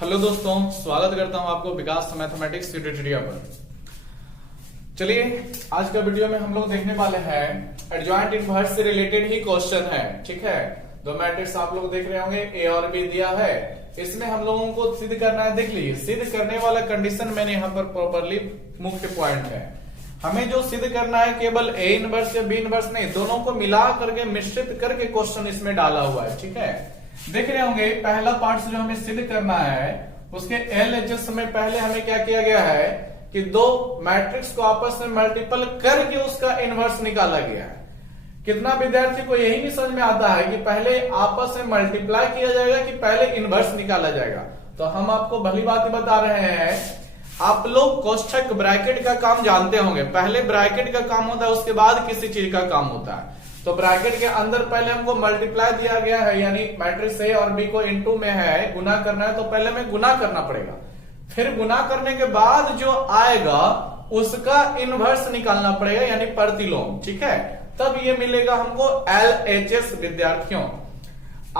Hello दोस्तों, स्वागत करता हूं आपको विकास मैथमेटिक्स ट्यूटोरियल पर। चलिए, आज का वीडियो में हम लोग देखने वाले हैं एडजॉइंट इनवर्स से रिलेटेड ही क्वेश्चन है। ठीक है, दो मैट्रिक्स आप लोग देख रहे होंगे, ए और बी दिया है। इसमें हम लोगों को सिद्ध करना है। देख लीजिए, सिद्ध करने वाला कंडीशन मैंने यहाँ पर प्रॉपरली मुख्य पॉइंट है। हमें जो सिद्ध करना है केवल ए इनवर्स या बी इनवर्स नहीं, दोनों को मिला करके मिश्रित करके क्वेश्चन इसमें डाला हुआ है। ठीक है, देख रहे होंगे पहला पार्ट जो हमें सिद्ध करना है उसके एलएचएस में पहले हमें क्या किया गया है कि दो मैट्रिक्स को आपस में मल्टीपल करके उसका इनवर्स निकाला गया है। कितना विद्यार्थी को यही नहीं समझ में आता है कि पहले आपस में मल्टीप्लाई किया जाएगा कि पहले इनवर्स निकाला जाएगा। तो हम आपको भली बात बता रहे हैं। आप लोग कोष्ठक ब्रैकेट का काम जानते होंगे। पहले ब्रैकेट का काम होता है, उसके बाद किसी चीज का काम होता है। तो ब्रैकेट के अंदर पहले हमको मल्टीप्लाई दिया गया है, यानी मैट्रिक्स ए और बी को इनटू में है, गुना करना है, तो पहले हमें गुना करना पड़ेगा। फिर गुना करने के बाद जो आएगा उसका इनवर्स निकालना पड़ेगा, यानी प्रतिलोम। ठीक है, तब ये मिलेगा हमको एलएचएस विद्यार्थियों।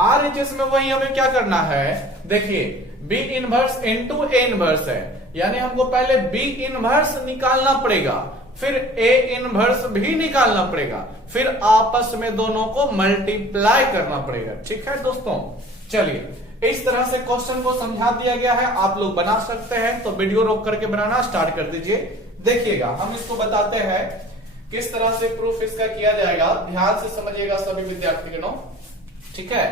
आरएचएस में वही हमें क्या करना है, देखिए B inverse into A inverse है, यानी हमको पहले बी इनवर्स निकालना पड़ेगा, फिर ए इनवर्स भी निकालना पड़ेगा, फिर आपस में दोनों को मल्टीप्लाई करना पड़ेगा। ठीक है दोस्तों, चलिए इस तरह से क्वेश्चन को समझा दिया गया है। आप लोग बना सकते हैं, तो वीडियो रोक करके बनाना स्टार्ट कर दीजिए। देखिएगा, हम इसको बताते हैं किस तरह से प्रूफ इसका किया जाएगा। ध्यान से समझिएगा सभी विद्यार्थीगणों। ठीक है,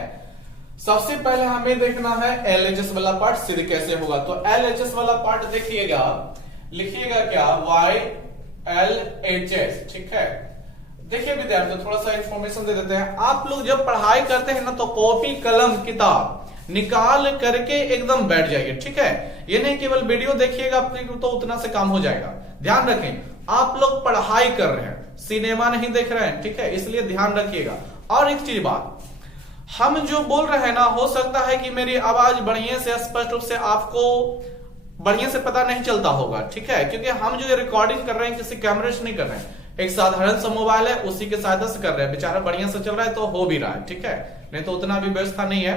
सबसे पहले हमें देखना है एलएचएस वाला पार्ट सिद्ध कैसे होगा। तो एलएचएस वाला पार्ट देखिएगा, लिखिएगा क्या, वाई एल एच एस। ठीक है, देखिए विद्यार्थियों, थोड़ा सा इंफॉर्मेशन दे देते हैं। आप लोग जब पढ़ाई करते हैं ना, तो कॉपी कलम किताब निकाल करके एकदम बैठ जाइए। ठीक है, ये नहीं केवल वीडियो देखिएगा तो उतना से काम हो जाएगा। ध्यान रखें, आप लोग पढ़ाई कर रहे हैं, सिनेमा नहीं देख रहे हैं। ठीक है, इसलिए ध्यान रखिएगा। और एक चीज बात, हम जो बोल रहे हैं ना, हो सकता है कि मेरी आवाज बढ़िया से स्पष्ट रूप से आपको बढ़िया से पता नहीं चलता होगा। ठीक है, क्योंकि हम जो रिकॉर्डिंग कर रहे हैं किसी कैमरे से नहीं कर रहे हैं, एक साधारण सा मोबाइल है उसी के सहायता से कर रहे हैं। बेचारा बढ़िया से चल रहा है तो हो भी रहा है। ठीक है, नहीं तो उतना भी व्यवस्था नहीं है।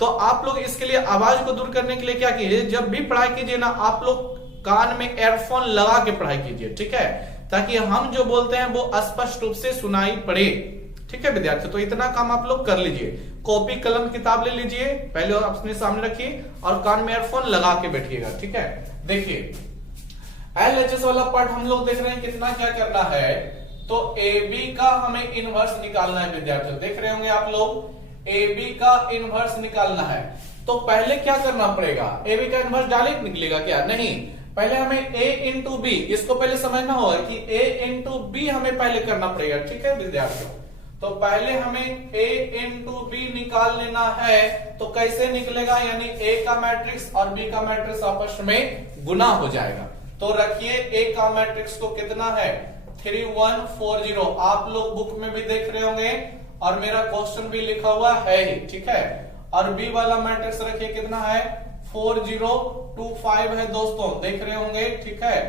तो आप लोग इसके लिए आवाज को दूर करने के लिए क्या कीजिए, जब भी पढ़ाई कीजिए ना, आप लोग कान में एयरफोन लगा के पढ़ाई कीजिए। ठीक है, ताकि हम जो बोलते हैं वो स्पष्ट रूप से सुनाई पड़े। ठीक है विद्यार्थी, तो इतना काम आप लोग कर लीजिए। कॉपी कलम किताब ले लीजिए, पहले अपने सामने रखिए और कान में एयरफोन लगा के बैठिएगा। ठीक है, देखिए एलएचएस वाला पार्ट हम लोग देख रहे हैं कितना क्या करना है। तो ए बी का हमें इनवर्स निकालना है विद्यार्थियों। देख रहे होंगे आप लोग, ए बी का इनवर्स निकालना है। तो पहले क्या करना पड़ेगा, ए बी का इनवर्स डायरेक्ट निकलेगा क्या, नहीं, पहले हमें ए इंटू बी, इसको पहले समझना होगा कि ए इंटू बी हमें पहले करना पड़ेगा। ठीक है विद्यार्थियों, तो पहले हमें a इंटू बी निकाल लेना है। तो कैसे निकलेगा, यानी a का मैट्रिक्स और b का मैट्रिक्स आपस में गुना हो जाएगा। तो रखिए a का मैट्रिक्स को कितना है, 3140। आप लोग बुक में भी देख रहे होंगे और मेरा क्वेश्चन भी लिखा हुआ है ही। ठीक है, और b वाला मैट्रिक्स रखिए कितना है, 4025 है दोस्तों, देख रहे होंगे। ठीक है,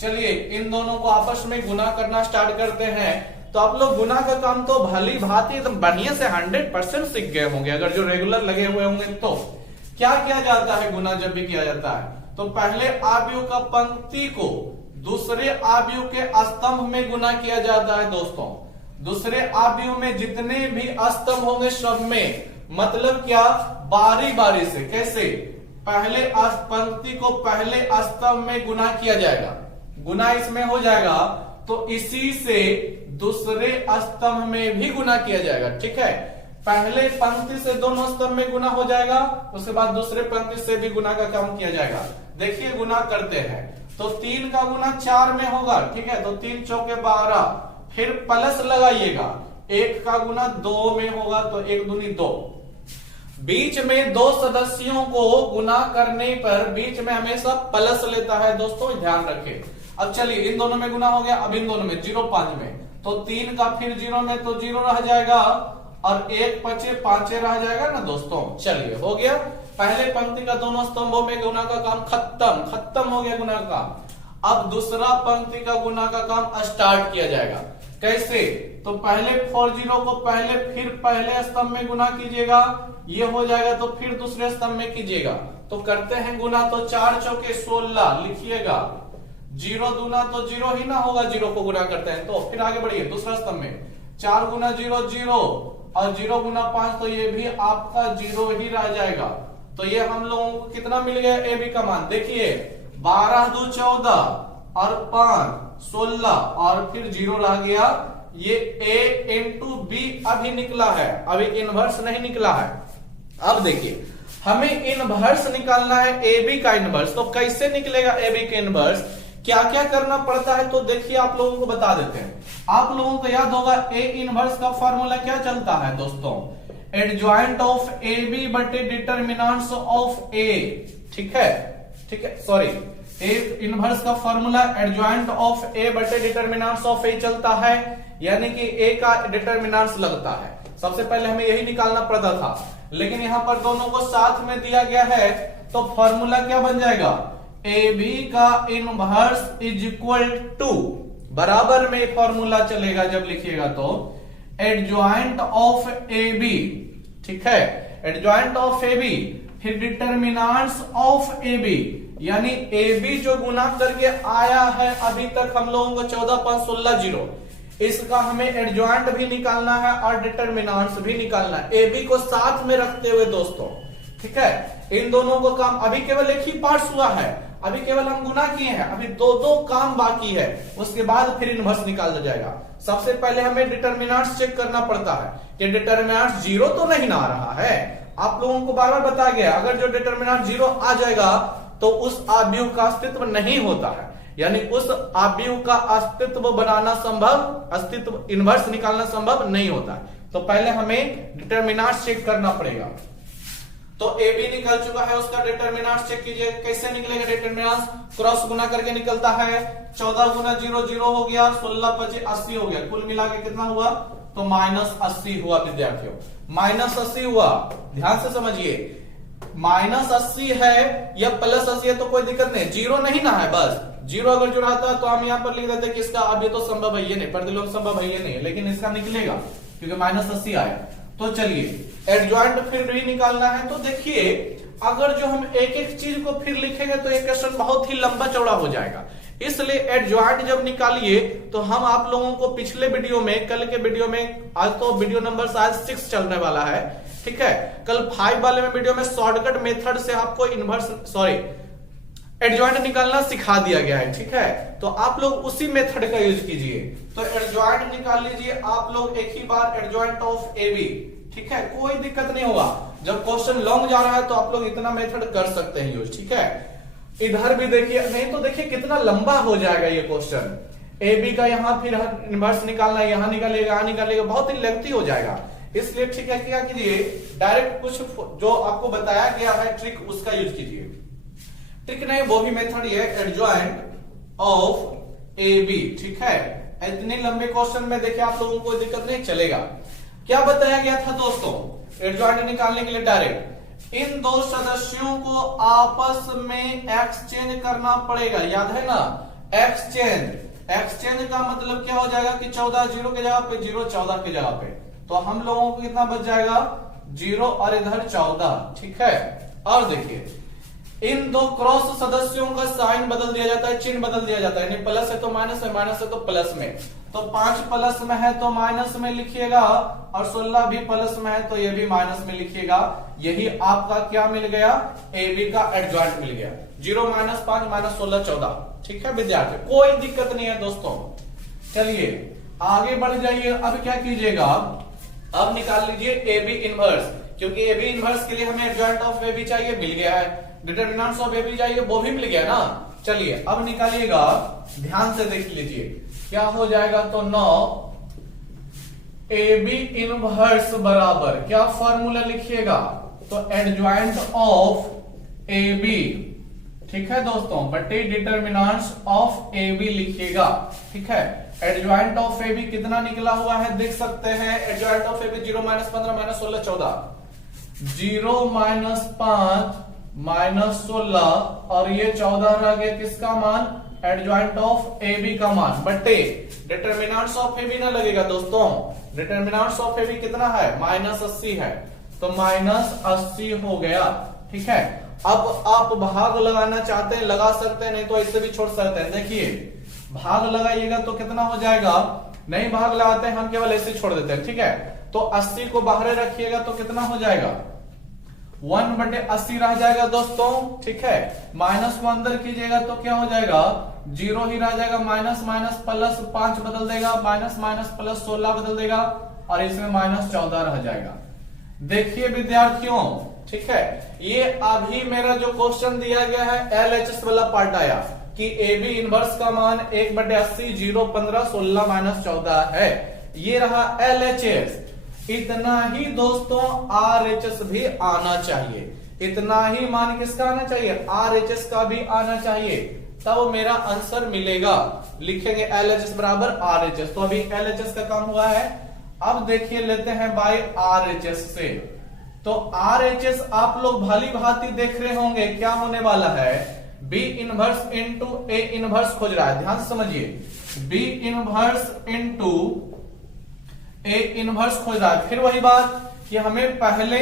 चलिए इन दोनों को आपस में गुना करना स्टार्ट करते हैं। तो आप लोग गुना का काम तो भली भांति एकदम बढ़िया से 100% सीख गए होंगे, अगर जो रेगुलर लगे हुए होंगे। तो क्या किया जाता है गुना जब भी किया जाता है, तो पहले आव्यूह का पंक्ति को दूसरे आव्यूह के स्तंभ में गुना किया जाता है दोस्तों। दूसरे आव्यूह में जितने भी स्तंभ होंगे सब में, मतलब क्या, बारी बारी से। कैसे, पहले पंक्ति को पहले स्तंभ में गुना किया जाएगा, गुना इसमें हो जाएगा, तो इसी से दूसरे स्तंभ में भी गुना किया जाएगा। ठीक है, पहले पंक्ति से दोनों स्तंभ में गुना हो जाएगा, उसके बाद दूसरे पंक्ति से भी गुना का काम किया जाएगा। देखिए गुना करते हैं, तो 3 का गुना 4 में होगा। ठीक है, तो 3 चौके 12, फिर प्लस लगाइएगा, 1 का गुना 2 में होगा, तो 1 दूनी 2। बीच में दो सदस्यों को गुना करने पर बीच में हमेशा प्लस लेता है दोस्तों, ध्यान रखें। अब चलिए इन दोनों में गुना हो गया, अब इन दोनों में 0 5 में, तो 3 का फिर 0 में तो 0 रह जाएगा और 1 5 5 रह जाएगा ना दोस्तों। चलिए हो गया, पहले पंक्ति का दोनों स्तंभों में गुना का काम खत्म हो गया गुना का काम। अब दूसरा पंक्ति का गुना का काम स्टार्ट किया जाएगा। कैसे? तो पहले 40 को पहले फिर पहले स्तंभ में गुना कीजिएगा, ये हो जाएगा, तो फिर दूसरे स्तंभ में कीजिएगा। तो करते हैं गुना, तो 4 चौके 16 लिखिएगा, 0 दूना तो 0 ही ना होगा, 0 को गुना करते हैं। तो फिर आगे बढ़िए दूसरा स्तंभ में 4 गुना 0 0 और 0 गुना 5, तो ये भी आपका 0 ही रह जाएगा। तो ये हम लोगों को कितना मिल गया ए बी का मान? देखिए 12 2 14 और 5 16 और फिर 0 रह गया। ये a इंटू बी अभी निकला है, अभी इनवर्स नहीं निकला है। अब देखिए हमें इनवर्स निकालना है ए बी का इनवर्स। तो कैसे निकलेगा ए बी का इनवर्स, क्या क्या करना पड़ता है? तो देखिए आप लोगों को बता देते हैं। आप लोगों को याद होगा ए इनवर्स का फॉर्मूला क्या चलता है दोस्तों? एडजॉइंट ऑफ ए बी बटे डिटर्मिनेंट्स ऑफ ए। ठीक है, ठीक है, सॉरी, ए इनवर्स का फॉर्मूला एडजॉइंट ऑफ ए बटे डिटर्मिनेंट्स ऑफ ए चलता है, यानी कि ए का डिटर्मिनेंट्स लगता है। सबसे पहले हमें यही निकालना पड़ता था, लेकिन यहां पर दोनों को साथ में दिया गया है, तो फॉर्मूला क्या बन जाएगा? ए बी का इनवर्स इज इक्वल टू, बराबर में फॉर्मूला चलेगा जब लिखिएगा तो एडजॉइंट ऑफ ए बी। ठीक है, एडजॉइंट ऑफ ए बी फिर डिटर्मिनेंट्स ऑफ ए बी, यानी ए बी जो गुना करके आया है अभी तक हम लोगों को 14 5 16 0, इसका हमें एडजॉइंट भी निकालना है और डिटर्मिनेंट्स भी निकालना है, ए बी को साथ में रखते हुए दोस्तों। ठीक है, इन दोनों को काम, अभी केवल एक ही पार्ट हुआ है, अभी केवल हम गुना किए हैं, अभी दो काम बाकी है, उसके बाद फिर इनवर्स निकाल जाएगा। सबसे पहले हमें डिटर्मिनेंट्स चेक करना पड़ता है कि डिटर्मिनेंट्स 0 तो नहीं ना आ रहा है। आप लोगों को बार बार बताया गया, अगर जो डिटर्मिनेंट 0 आ जाएगा तो उस आव्यूह का अस्तित्व नहीं होता है, यानी उस आव्यूह का अस्तित्व बनाना संभव, अस्तित्व इनवर्स निकालना संभव नहीं होता है। तो पहले हमें डिटर्मिनेंट्स चेक करना पड़ेगा। तो ए बी निकल चुका है, उसका डिटर्मिनेंट्स चेक कीजिए। कैसे निकलेगा डिटर्मिनेंट्स? क्रॉस गुना करके निकलता है। 14 गुना 0 0 हो गया, 16 25 80 हो गया, कुल मिला के कितना हुआ? तो -80 हुआ विद्यार्थियों, -80 हुआ। ध्यान से समझिए, -80 है या +80 है तो कोई दिक्कत नहीं, 0 नहीं ना है, बस 0 अगर जो रहता तो हम यहाँ पर लिख देते कि इसका अब ये तो संभव है, ये नहीं, प्रतिलोम संभव है, ये नहीं, लेकिन इसका निकलेगा क्योंकि -80 आया। तो चलिए एडजॉइंट फिर भी निकालना है। तो देखिए अगर जो हम एक एक चीज को फिर लिखेंगे तो ये क्वेश्चन बहुत ही लंबा चौड़ा हो जाएगा, इसलिए एडजॉइंट जब निकालिए तो हम आप लोगों को पिछले वीडियो में, कल के वीडियो में, आज तो वीडियो नंबर शायद 6 चलने वाला है, ठीक है, कल 5 वाले में वीडियो में शॉर्टकट मेथड से आपको एडजॉइंट निकालना सिखा दिया गया है। ठीक है, तो आप लोग उसी मेथड का यूज कीजिए। तो एडजॉइंट निकाल लीजिए आप लोग एक ही बार, एडजॉइंट ऑफ ए बी। ठीक है, कोई दिक्कत नहीं होगा, जब क्वेश्चन लॉन्ग जा रहा है तो आप लोग इतना मेथड कर सकते हैं यूज। ठीक है, इधर भी देखिए, नहीं तो देखिए कितना लंबा हो जाएगा ये क्वेश्चन। ए बी का यहाँ फिर इनवर्स निकालना है, यहाँ निकालेगा, यहाँ निकालेगा, बहुत ही लेंथी हो जाएगा। इसलिए ठीक है, क्या कीजिए, डायरेक्ट कुछ जो आपको बताया गया है ट्रिक, उसका यूज कीजिए। ट्रिक नहीं, वो भी मेथड ये एडजॉइंट ऑफ ए बी। ठीक है, इतने लंबे क्वेश्चन में देखिए आप लोगों को दिक्कत नहीं चलेगा। क्या बताया गया था दोस्तों एडजॉइंट निकालने के लिए? डायरेक्ट इन दो सदस्यों को आपस में एक्सचेंज करना पड़ेगा, याद है ना? एक्सचेंज का मतलब क्या हो जाएगा कि 14 0 के जगह पे 0 14 की जगह पे, तो हम लोगों को कितना बच जाएगा? 0 और इधर 14। ठीक है, और देखिए इन दो क्रॉस सदस्यों का साइन बदल दिया जाता है, चिन्ह बदल दिया जाता है, यानी प्लस है तो माइनस है, माइनस है तो प्लस में। तो 5 प्लस में है तो माइनस में लिखिएगा, और 16 भी प्लस में है तो ये भी माइनस में लिखिएगा। यही आपका क्या मिल गया? ए बी का एडजॉइंट मिल गया। 0 - 5 - 16 14। ठीक है विद्यार्थी, कोई दिक्कत नहीं है दोस्तों। चलिए आगे बढ़ जाइए। अब क्या कीजिएगा, अब निकाल लीजिए ए बी इनवर्स, क्योंकि ए बी इनवर्स के लिए हमें एडजॉइंट ऑफ ए बी चाहिए, मिल गया है। डिटर्मिनेंट्स ऑफ ए बी चाहिए, वो भी मिल गया ना। चलिए अब निकालिएगा, ध्यान से देख लीजिए क्या हो जाएगा। तो 9 ए बी इनवर्स बराबर क्या फॉर्मूला लिखिएगा? तो एडजॉइंट ऑफ ए बी, ठीक है दोस्तों, बटे डिटर्मिनेंट्स ऑफ ए बी लिखिएगा। ठीक है, एडजॉइंट ऑफ ए बी कितना निकला हुआ है देख सकते हैं। एडजॉइंट ऑफ ए बी 0 - 15 - 16 14, 0 - 5 - 16 और ये 14 रह गया, किसका मान? एडजॉइंट ऑफ ए बी का मान बटे डिटर्मिनेंट्स ऑफ ए बी ना लगेगा दोस्तों, डिटर्मिनेंट्स ऑफ ए बी कितना है -80 है, तो -80 हो गया। ठीक है, अब आप भाग लगाना चाहते हैं लगा सकते हैं, नहीं तो ऐसे भी छोड़ सकते हैं। देखिए भाग लगाइएगा तो कितना हो जाएगा, नहीं भाग लगाते हैं हम केवल ऐसे छोड़ देते हैं। ठीक है, तो 80 को बाहर रखिएगा तो कितना हो जाएगा 1/80 रह जाएगा दोस्तों। ठीक है, माइनस को अंदर कीजिएगा तो क्या हो जाएगा 0 ही रह जाएगा, माइनस माइनस प्लस 5 बदल देगा, माइनस माइनस प्लस 16 बदल देगा और इसमें -14 रह जाएगा। देखिए विद्यार्थियों, ठीक है, ये अभी मेरा जो क्वेश्चन दिया गया है LHS वाला पार्ट आया कि AB इनवर्स का मान 1/80 0 15 16 -14 है, ये रहा LHS। इतना ही दोस्तों RHS भी आना चाहिए, इतना ही मान किसका आना चाहिए RHS का भी आना चाहिए, तब मेरा आंसर मिलेगा। लिखेंगे LHS बराबर RHS, तो अभी LHS का काम हुआ है। अब देखिए लेते हैं बाय RHS से, तो RHS आप लोग भली भांति देख रहे होंगे क्या होने वाला है, B inverse into A inverse खोज रहा है, ध्यान से समझिए B inverse into A inverse खोज रहा है। फिर वही बात कि हमें पहले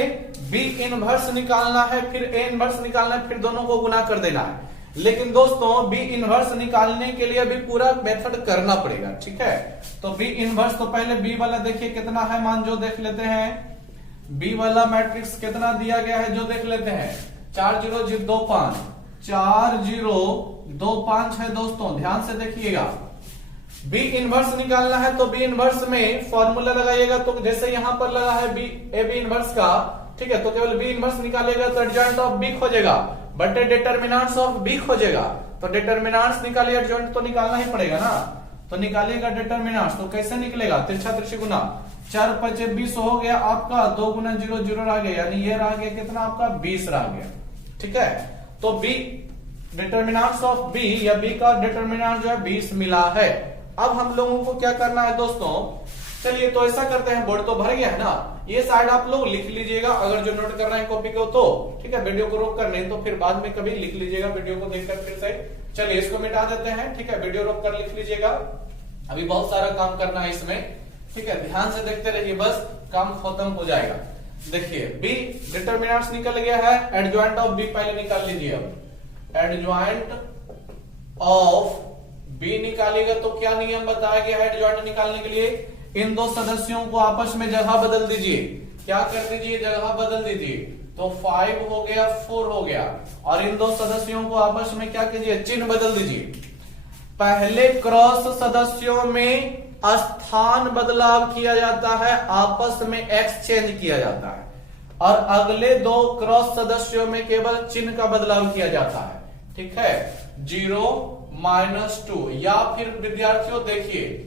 B इनवर्स निकालना है, फिर A इनवर्स निकालना है, फिर दोनों को गुना कर देना है। लेकिन दोस्तों B इनवर्स निकालने के लिए अभी पूरा मेथड करना पड़ेगा। ठीक है, तो B इनवर्स तो पहले B वाला देखिए कितना है मान, जो देख लेते हैं B वाला मैट्रिक्स कितना दिया गया है जो देख लेते हैं, 4 0 2 5 4 0 2 5 है दोस्तों, ध्यान से देखिएगा। B इनवर्स निकालना है तो B इनवर्स में फॉर्मूला लगाइएगा, तो जैसे यहां पर लगा है AB इनवर्स का, ठीक है, तो केवल B इनवर्स निकालेगा तो एडजॉइंट ऑफ B खोजेगा बटे डिटर्मिनेंट्स ऑफ B खोजेगा, तो डिटर्मिनेंट्स निकालिए, एडजॉइंट तो निकालना ही पड़ेगा ना, तो निकालिएगा डिटर्मिनेंट्स, तो कैसे निकलेगा तिरछा तिरछी गुना, 4 5 20 हो गया आपका, 2 गुना 0 0 रह गया, यानी ये रह गया कितना आपका 20 रह गया। ठीक है, तो B डिटर्मिनेंट्स ऑफ B या B का डिटर्मिनेंट जो है 20 मिला है। अब हम लोगों को क्या करना है दोस्तों, चलिए तो ऐसा करते हैं, बोर्ड तो भर गया है ना, ये साइड आप लोग लिख लीजिएगा अगर जो नोट कर रहे हैं कॉपी को तो, ठीक है, वीडियो को रोक कर नहीं तो फिर बाद में कभी लिख लीजिएगा वीडियो को देखकर फिर से। चलिए इसको मिटा देते हैं, ठीक है, वीडियो रोक कर लिख लीजिएगा, अभी बहुत सारा काम करना है इसमें। ठीक है, ध्यान से देखते रहिए, बस काम खत्म हो जाएगा। देखिए B डिटर्मिनेंट्स निकल गया है, एडजॉइंट ऑफ B पहले निकाल लीजिए। अब एडजॉइंट ऑफ B निकालेगा तो क्या नियम बताया गया है एडजॉइंट निकालने के लिए, इन दो सदस्यों को आपस में जगह बदल दीजिए, क्या कर दीजिए जगह बदल दीजिए, तो 5 हो गया 4 हो गया, और इन दो सदस्यों को आपस में क्या कीजिए चिन्ह बदल दीजिए। पहले क्रॉस सदस्यों में स्थान बदलाव किया जाता है, आपस में एक्सचेंज किया जाता है, और अगले दो क्रॉस सदस्यों में केवल चिन्ह का बदलाव किया जाता है। ठीक है, 0 -2, या फिर विद्यार्थियों देखिए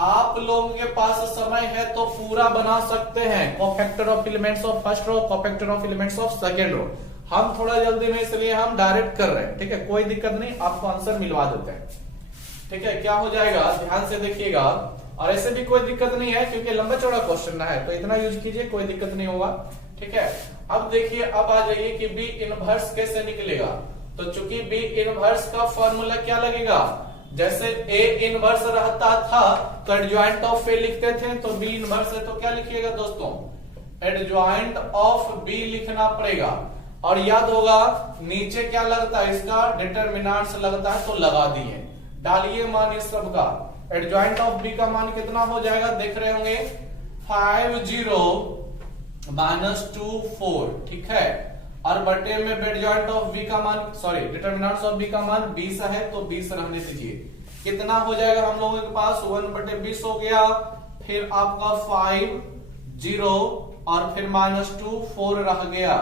आप लोगों के पास समय है तो पूरा बना सकते हैं, cofactor of elements of first row, cofactor of elements of second row. हम थोड़ा जल्दी में इसलिए हम डायरेक्ट कर रहे हैं। ठीक है, कोई दिक्कत नहीं, आपको आंसर मिलवा देते हैं। ठीक है, क्या हो जाएगा ध्यान से देखिएगा, और ऐसे भी कोई दिक्कत नहीं है क्योंकि लंबा चौड़ा क्वेश्चन है, तो इतना यूज कीजिए, कोई दिक्कत नहीं होगा। ठीक है, अब देखिए, अब आ जाइए कि B इनवर्स कैसे निकलेगा, तो चूंकि B इनवर्स का फॉर्मूला क्या लगेगा, जैसे A इनवर्स रहता था तो एडजॉइंट ऑफ A लिखते थे, तो B इनवर्स है तो क्या लिखिएगा दोस्तों, एडजॉइंट ऑफ B लिखना पड़ेगा। और याद होगा नीचे क्या लगता है इसका डिटर्मिनेंट्स लगता है, तो लगा दिए, डालिए मान इस सब का, एडजॉइंट ऑफ B का मान कितना हो जाएगा देख रहे होंगे 5 0 -2 4। ठीक है, और बटे में एडजॉइंट ऑफ B का मान, सॉरी डिटर्मिनेंट्स ऑफ B का मान 20 है तो 20 रहने दीजिए। कितना हो जाएगा हम लोगों के पास 1/20 हो गया, फिर आपका 5 0 और फिर -2 4 रह गया।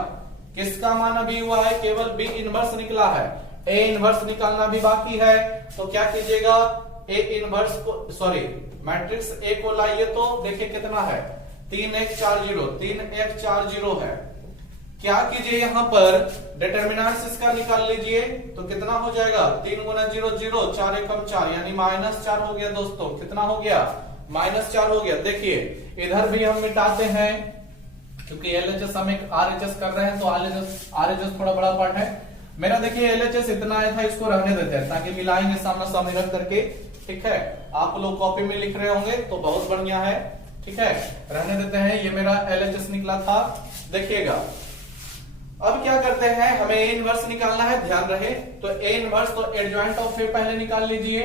किसका मान अभी हुआ है, केवल B इनवर्स निकला है, A इनवर्स निकालना भी बाकी है, तो क्या कीजिएगा A इनवर्स को, सॉरी मैट्रिक्स A को लाइए, तो देखिए कितना है 3 1 4 0, 3 1 4 0 है। क्या कीजिए यहाँ पर डिटर्मिनेंट्स इसका निकाल लीजिए, तो कितना हो जाएगा 3 गुना 0 0, 4 1 4, यानी -4 हो गया दोस्तों, कितना हो गया -4 हो गया। देखिए इधर भी हम मिटाते हैं क्योंकि LHS हम एक RHS कर रहे हैं, तो RHS थोड़ा बड़ा पार्ट है, मेरा देखिए LHS इतना आया था, इसको रहने देते हैं ताकि मिलाएंगे सामना सामने रख करके। ठीक है, आप लोग कॉपी में लिख रहे होंगे तो बहुत बढ़िया है। ठीक है, रहने देते हैं। ये मेरा LHS निकला था, देखिएगा। अब क्या करते हैं, हमें A इनवर्स निकालना है, ध्यान रहे। तो A इनवर्स तो एडजॉइंट ऑफ A पहले निकाल लीजिए।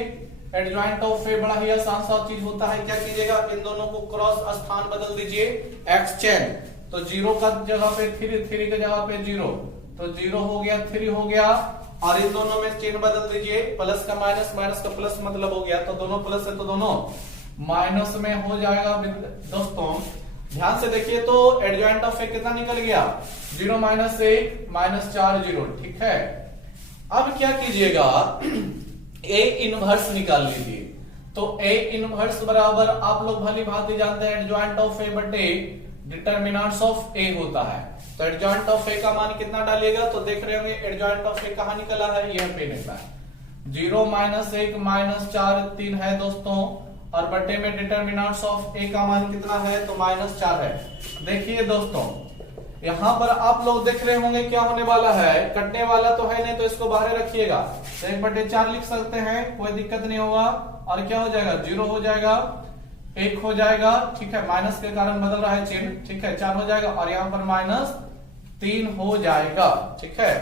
एडजॉइंट ऑफ A बड़ा ही आसान सा चीज होता है। क्या कीजिएगा, इन दोनों को क्रॉस स्थान बदल दीजिए, एक्सचेंज। तो 0 का जगह पे 3, 3 की जगह पे 0, तो 0 हो गया, 3 हो गया। और इन दोनों में चिन्ह बदल दीजिए, प्लस का माइनस, माइनस का प्लस मतलब हो गया। तो दोनों प्लस है तो दोनों माइनस में हो जाएगा। दोस्तों ध्यान से देखिए, तो एडजॉइंट ऑफ A कितना निकल गया, 0 माइनस 1 माइनस 4 0। ठीक है, अब क्या कीजिएगा, A इनवर्स निकाल लीजिए। तो A इनवर्स बराबर आप लोग भली भांति जानते हैं एडजॉइंट ऑफ A बटे डिटरमिनेंट्स ऑफ A होता है। तो एडजॉइंट ऑफ A का मान कितना डालिएगा, तो देख रहे होंगे एडजॉइंट ऑफ A कहां निकला है, यहां पे निकला है। 0 माइनस 1 माइनस 4 3 है दोस्तों, और बटे में डिटरमिनेंट्स ऑफ A का मान कितना है, तो माइनस 4 है। देखिए दोस्तों, यहां पर आप लोग देख रहे होंगे क्या होने वाला है, कटने वाला तो है नहीं, तो इसको बाहर रखिएगा। तो 1/4 लिख सकते हैं, कोई दिक्कत नहीं होगा। और क्या हो जाएगा, 0 हो जाएगा, 1 हो जाएगा। ठीक है, माइनस के कारण बदल रहा है चिन्ह। ठीक है, 4 हो जाएगा, और यहाँ पर -3 हो जाएगा। ठीक है,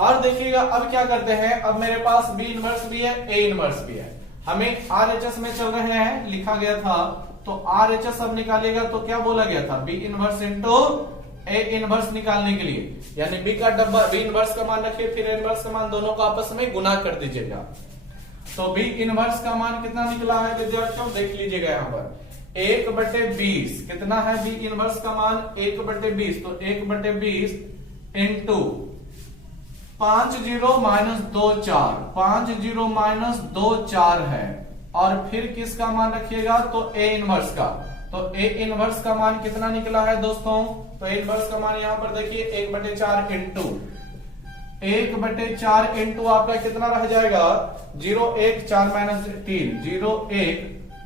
और देखिएगा अब क्या करते हैं, अब मेरे पास B इनवर्स भी है, A इनवर्स भी है। हमें RHS में चल रहे हैं, लिखा गया था। तो RHS अब निकालिएगा तो क्या बोला गया था, B inverse into A inverse निकालने के लिए, यानी B का डब्बा, B इनवर्स का मान रखिए, फिर A इनवर्स का मान, दोनों को आपस में गुना कर दीजिएगा। तो B इनवर्स का मान कितना निकला है विद्यार्थियों, देख लीजिएगा यहाँ पर 1/20 कितना है B इनवर्स का मान, 1/20। तो 1/20 इंटू 50 माइनस 24, 50 माइनस 24 है। और फिर किसका मान रखिएगा, तो A इनवर्स का। तो A इनवर्स का मान कितना निकला है दोस्तों, तो A इनवर्स का मान यहां पर देखिए 1/4 इंटू 1/4 इंटू आपका कितना रह जाएगा, 0 1 4 माइनस 3, 0 1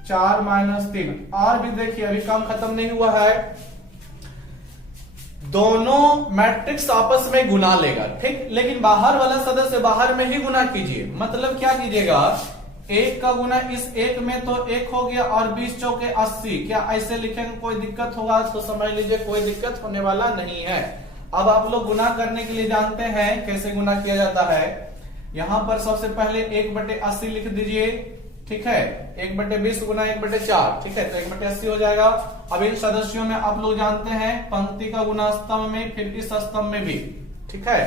4 माइनस 3। और भी देखिए अभी काम खत्म नहीं हुआ है, दोनों मैट्रिक्स आपस में गुना लेगा। ठीक, लेकिन बाहर वाला सदस्य बाहर में ही गुना कीजिए। मतलब क्या कीजिएगा, 1 का गुना इस 1 में तो 1 हो गया, और 20 चौके 80। क्या ऐसे लिखेंगे कोई दिक्कत होगा, तो समझ लीजिए कोई दिक्कत होने वाला नहीं है। अब आप लोग गुना करने के लिए जानते हैं कैसे गुना किया जाता है। यहां पर सबसे पहले 1/80 लिख दीजिए। ठीक है, 1/20 गुना 1/4। ठीक है, तो 1/80 हो जाएगा। अब इन सदस्यों में आप लोग जानते हैं पंक्ति का गुना स्तंभ में, फिर इस स्तंभ में भी। ठीक है,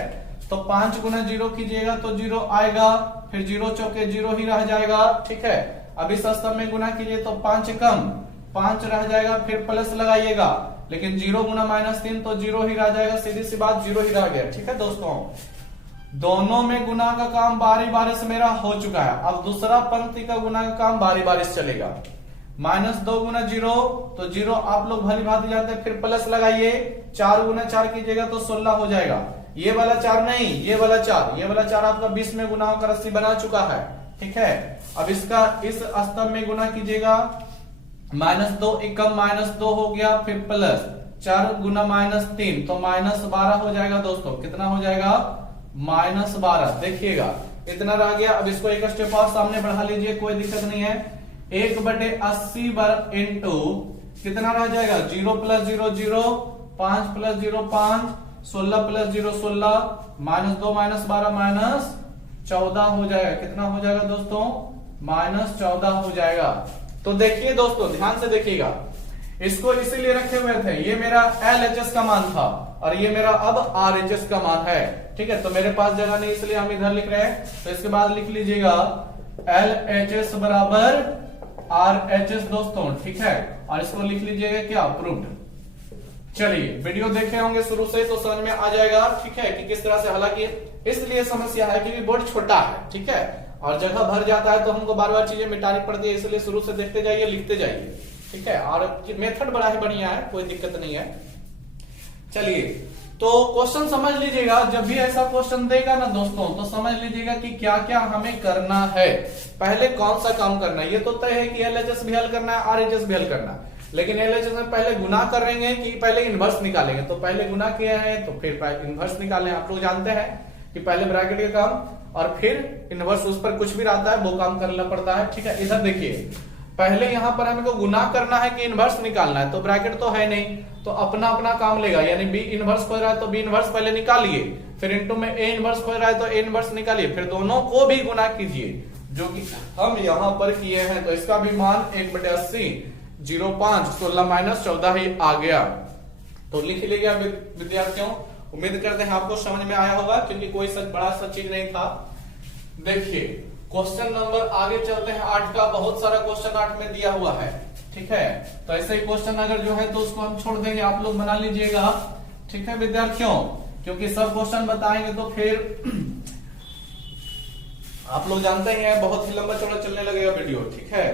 तो 5 गुना 0 कीजिएगा तो 0 आएगा, फिर 0 चौके 0 ही रह जाएगा। ठीक है, अब इस स्तंभ में गुना कीजिए तो 5 कम 5 रह जाएगा, फिर प्लस लगाइएगा, लेकिन 0 गुना -3 तो 0 ही रह जाएगा, सीधी सी बात 0 ही रह गया। ठीक है दोस्तों, दोनों में गुना का काम बारी बारी से मेरा हो चुका है। अब दूसरा पंक्ति का गुना का काम बारी बारी से चलेगा। -2 गुना 0 तो 0 आप लोग भली भांति जानते हैं, फिर प्लस लगाइए, 4 गुना 4 कीजिएगा तो 16 हो जाएगा। ये वाला 4 नहीं, ये वाला 4, ये वाला 4 आपका 20 में गुना होकर 80 बना चुका है। ठीक है, अब इसका इस स्तंभ में गुना कीजिएगा, -2 एकम -2 हो गया, फिर प्लस 4 गुना -3 तो -12 हो जाएगा। दोस्तों कितना हो जाएगा, -12। देखिएगा इतना रह गया। अब इसको एक स्टेप और सामने बढ़ा लीजिए, कोई दिक्कत नहीं है। 1/80 बार इंटू कितना रह जाएगा, 0 + 0 0, 5 + 0 5, 16 + 0 16, -2 -12 -14 हो जाएगा। कितना हो जाएगा दोस्तों, -14 हो जाएगा। तो देखिए दोस्तों ध्यान से देखिएगा, इसको इसीलिए रखे हुए थे, ये मेरा LHS का मान था और ये मेरा अब RHS का मान है। ठीक है, तो मेरे पास जगह नहीं इसलिए हम इधर लिख रहे हैं। तो इसके बाद लिख लीजिएगा LHS बराबर RHS दोस्तों। ठीक है, और इसको लिख लीजिएगा क्या, प्रूव्ड। चलिए वीडियो देखे होंगे शुरू से तो समझ में आ जाएगा। ठीक है, कि किस तरह से, हालांकि इसलिए समस्या है कि बोर्ड छोटा है। ठीक है, और जगह भर जाता है तो हमको बार बार चीजें मिटानी पड़ती है, इसलिए शुरू से देखते जाइए, लिखते जाइए। ठीक है, और मेथड बड़ा ही बढ़िया है, कोई दिक्कत नहीं है। चलिए, तो क्वेश्चन समझ लीजिएगा, जब भी ऐसा क्वेश्चन देगा ना दोस्तों तो समझ लीजिएगा कि क्या क्या हमें करना है, पहले कौन सा काम करना है। ये तो तय है कि LHS भी हल करना है, RHS भी हल करना है, लेकिन LHS में पहले गुना करेंगे कि पहले इनवर्स निकालेंगे। तो पहले गुना किया है तो फिर इनवर्स निकालें। आप लोग जानते हैं कि पहले ब्रैकेट का काम और फिर इनवर्स उस पर कुछ भी रहता है वो काम करना पड़ता है। ठीक है, इधर देखिए पहले यहां पर हमको गुना करना है कि इनवर्स निकालना है, तो ब्रैकेट तो है नहीं तो अपना अपना काम लेगा, यानी बी इनवर्स खोज रहा है तो बी इनवर्स पहले निकालिए, फिर इनटू में ए इनवर्स खोज रहा है तो ए इनवर्स निकालिए, फिर दोनों को भी गुना कीजिए जो कि हम यहां पर किए हैं। तो इसका भी मान 1/80 0.5 16 माइनस 14 ही आ गया। तो लिख लीजिएगा विद्यार्थियों, उम्मीद करते हैं आपको समझ में आया होगा क्योंकि कोई बड़ा सा चीज नहीं था। देखिए क्वेश्चन नंबर आगे चलते हैं 8 का, बहुत सारा क्वेश्चन 8 में दिया हुआ है। ठीक है, तो ऐसे ही क्वेश्चन अगर जो है तो उसको हम छोड़ देंगे, आप लोग बना लीजिएगा। ठीक है विद्यार्थियों, क्योंकि सब क्वेश्चन बताएंगे तो फिर आप लोग जानते ही हैं बहुत ही लंबा चौड़ा चलने लगेगा वीडियो। ठीक है,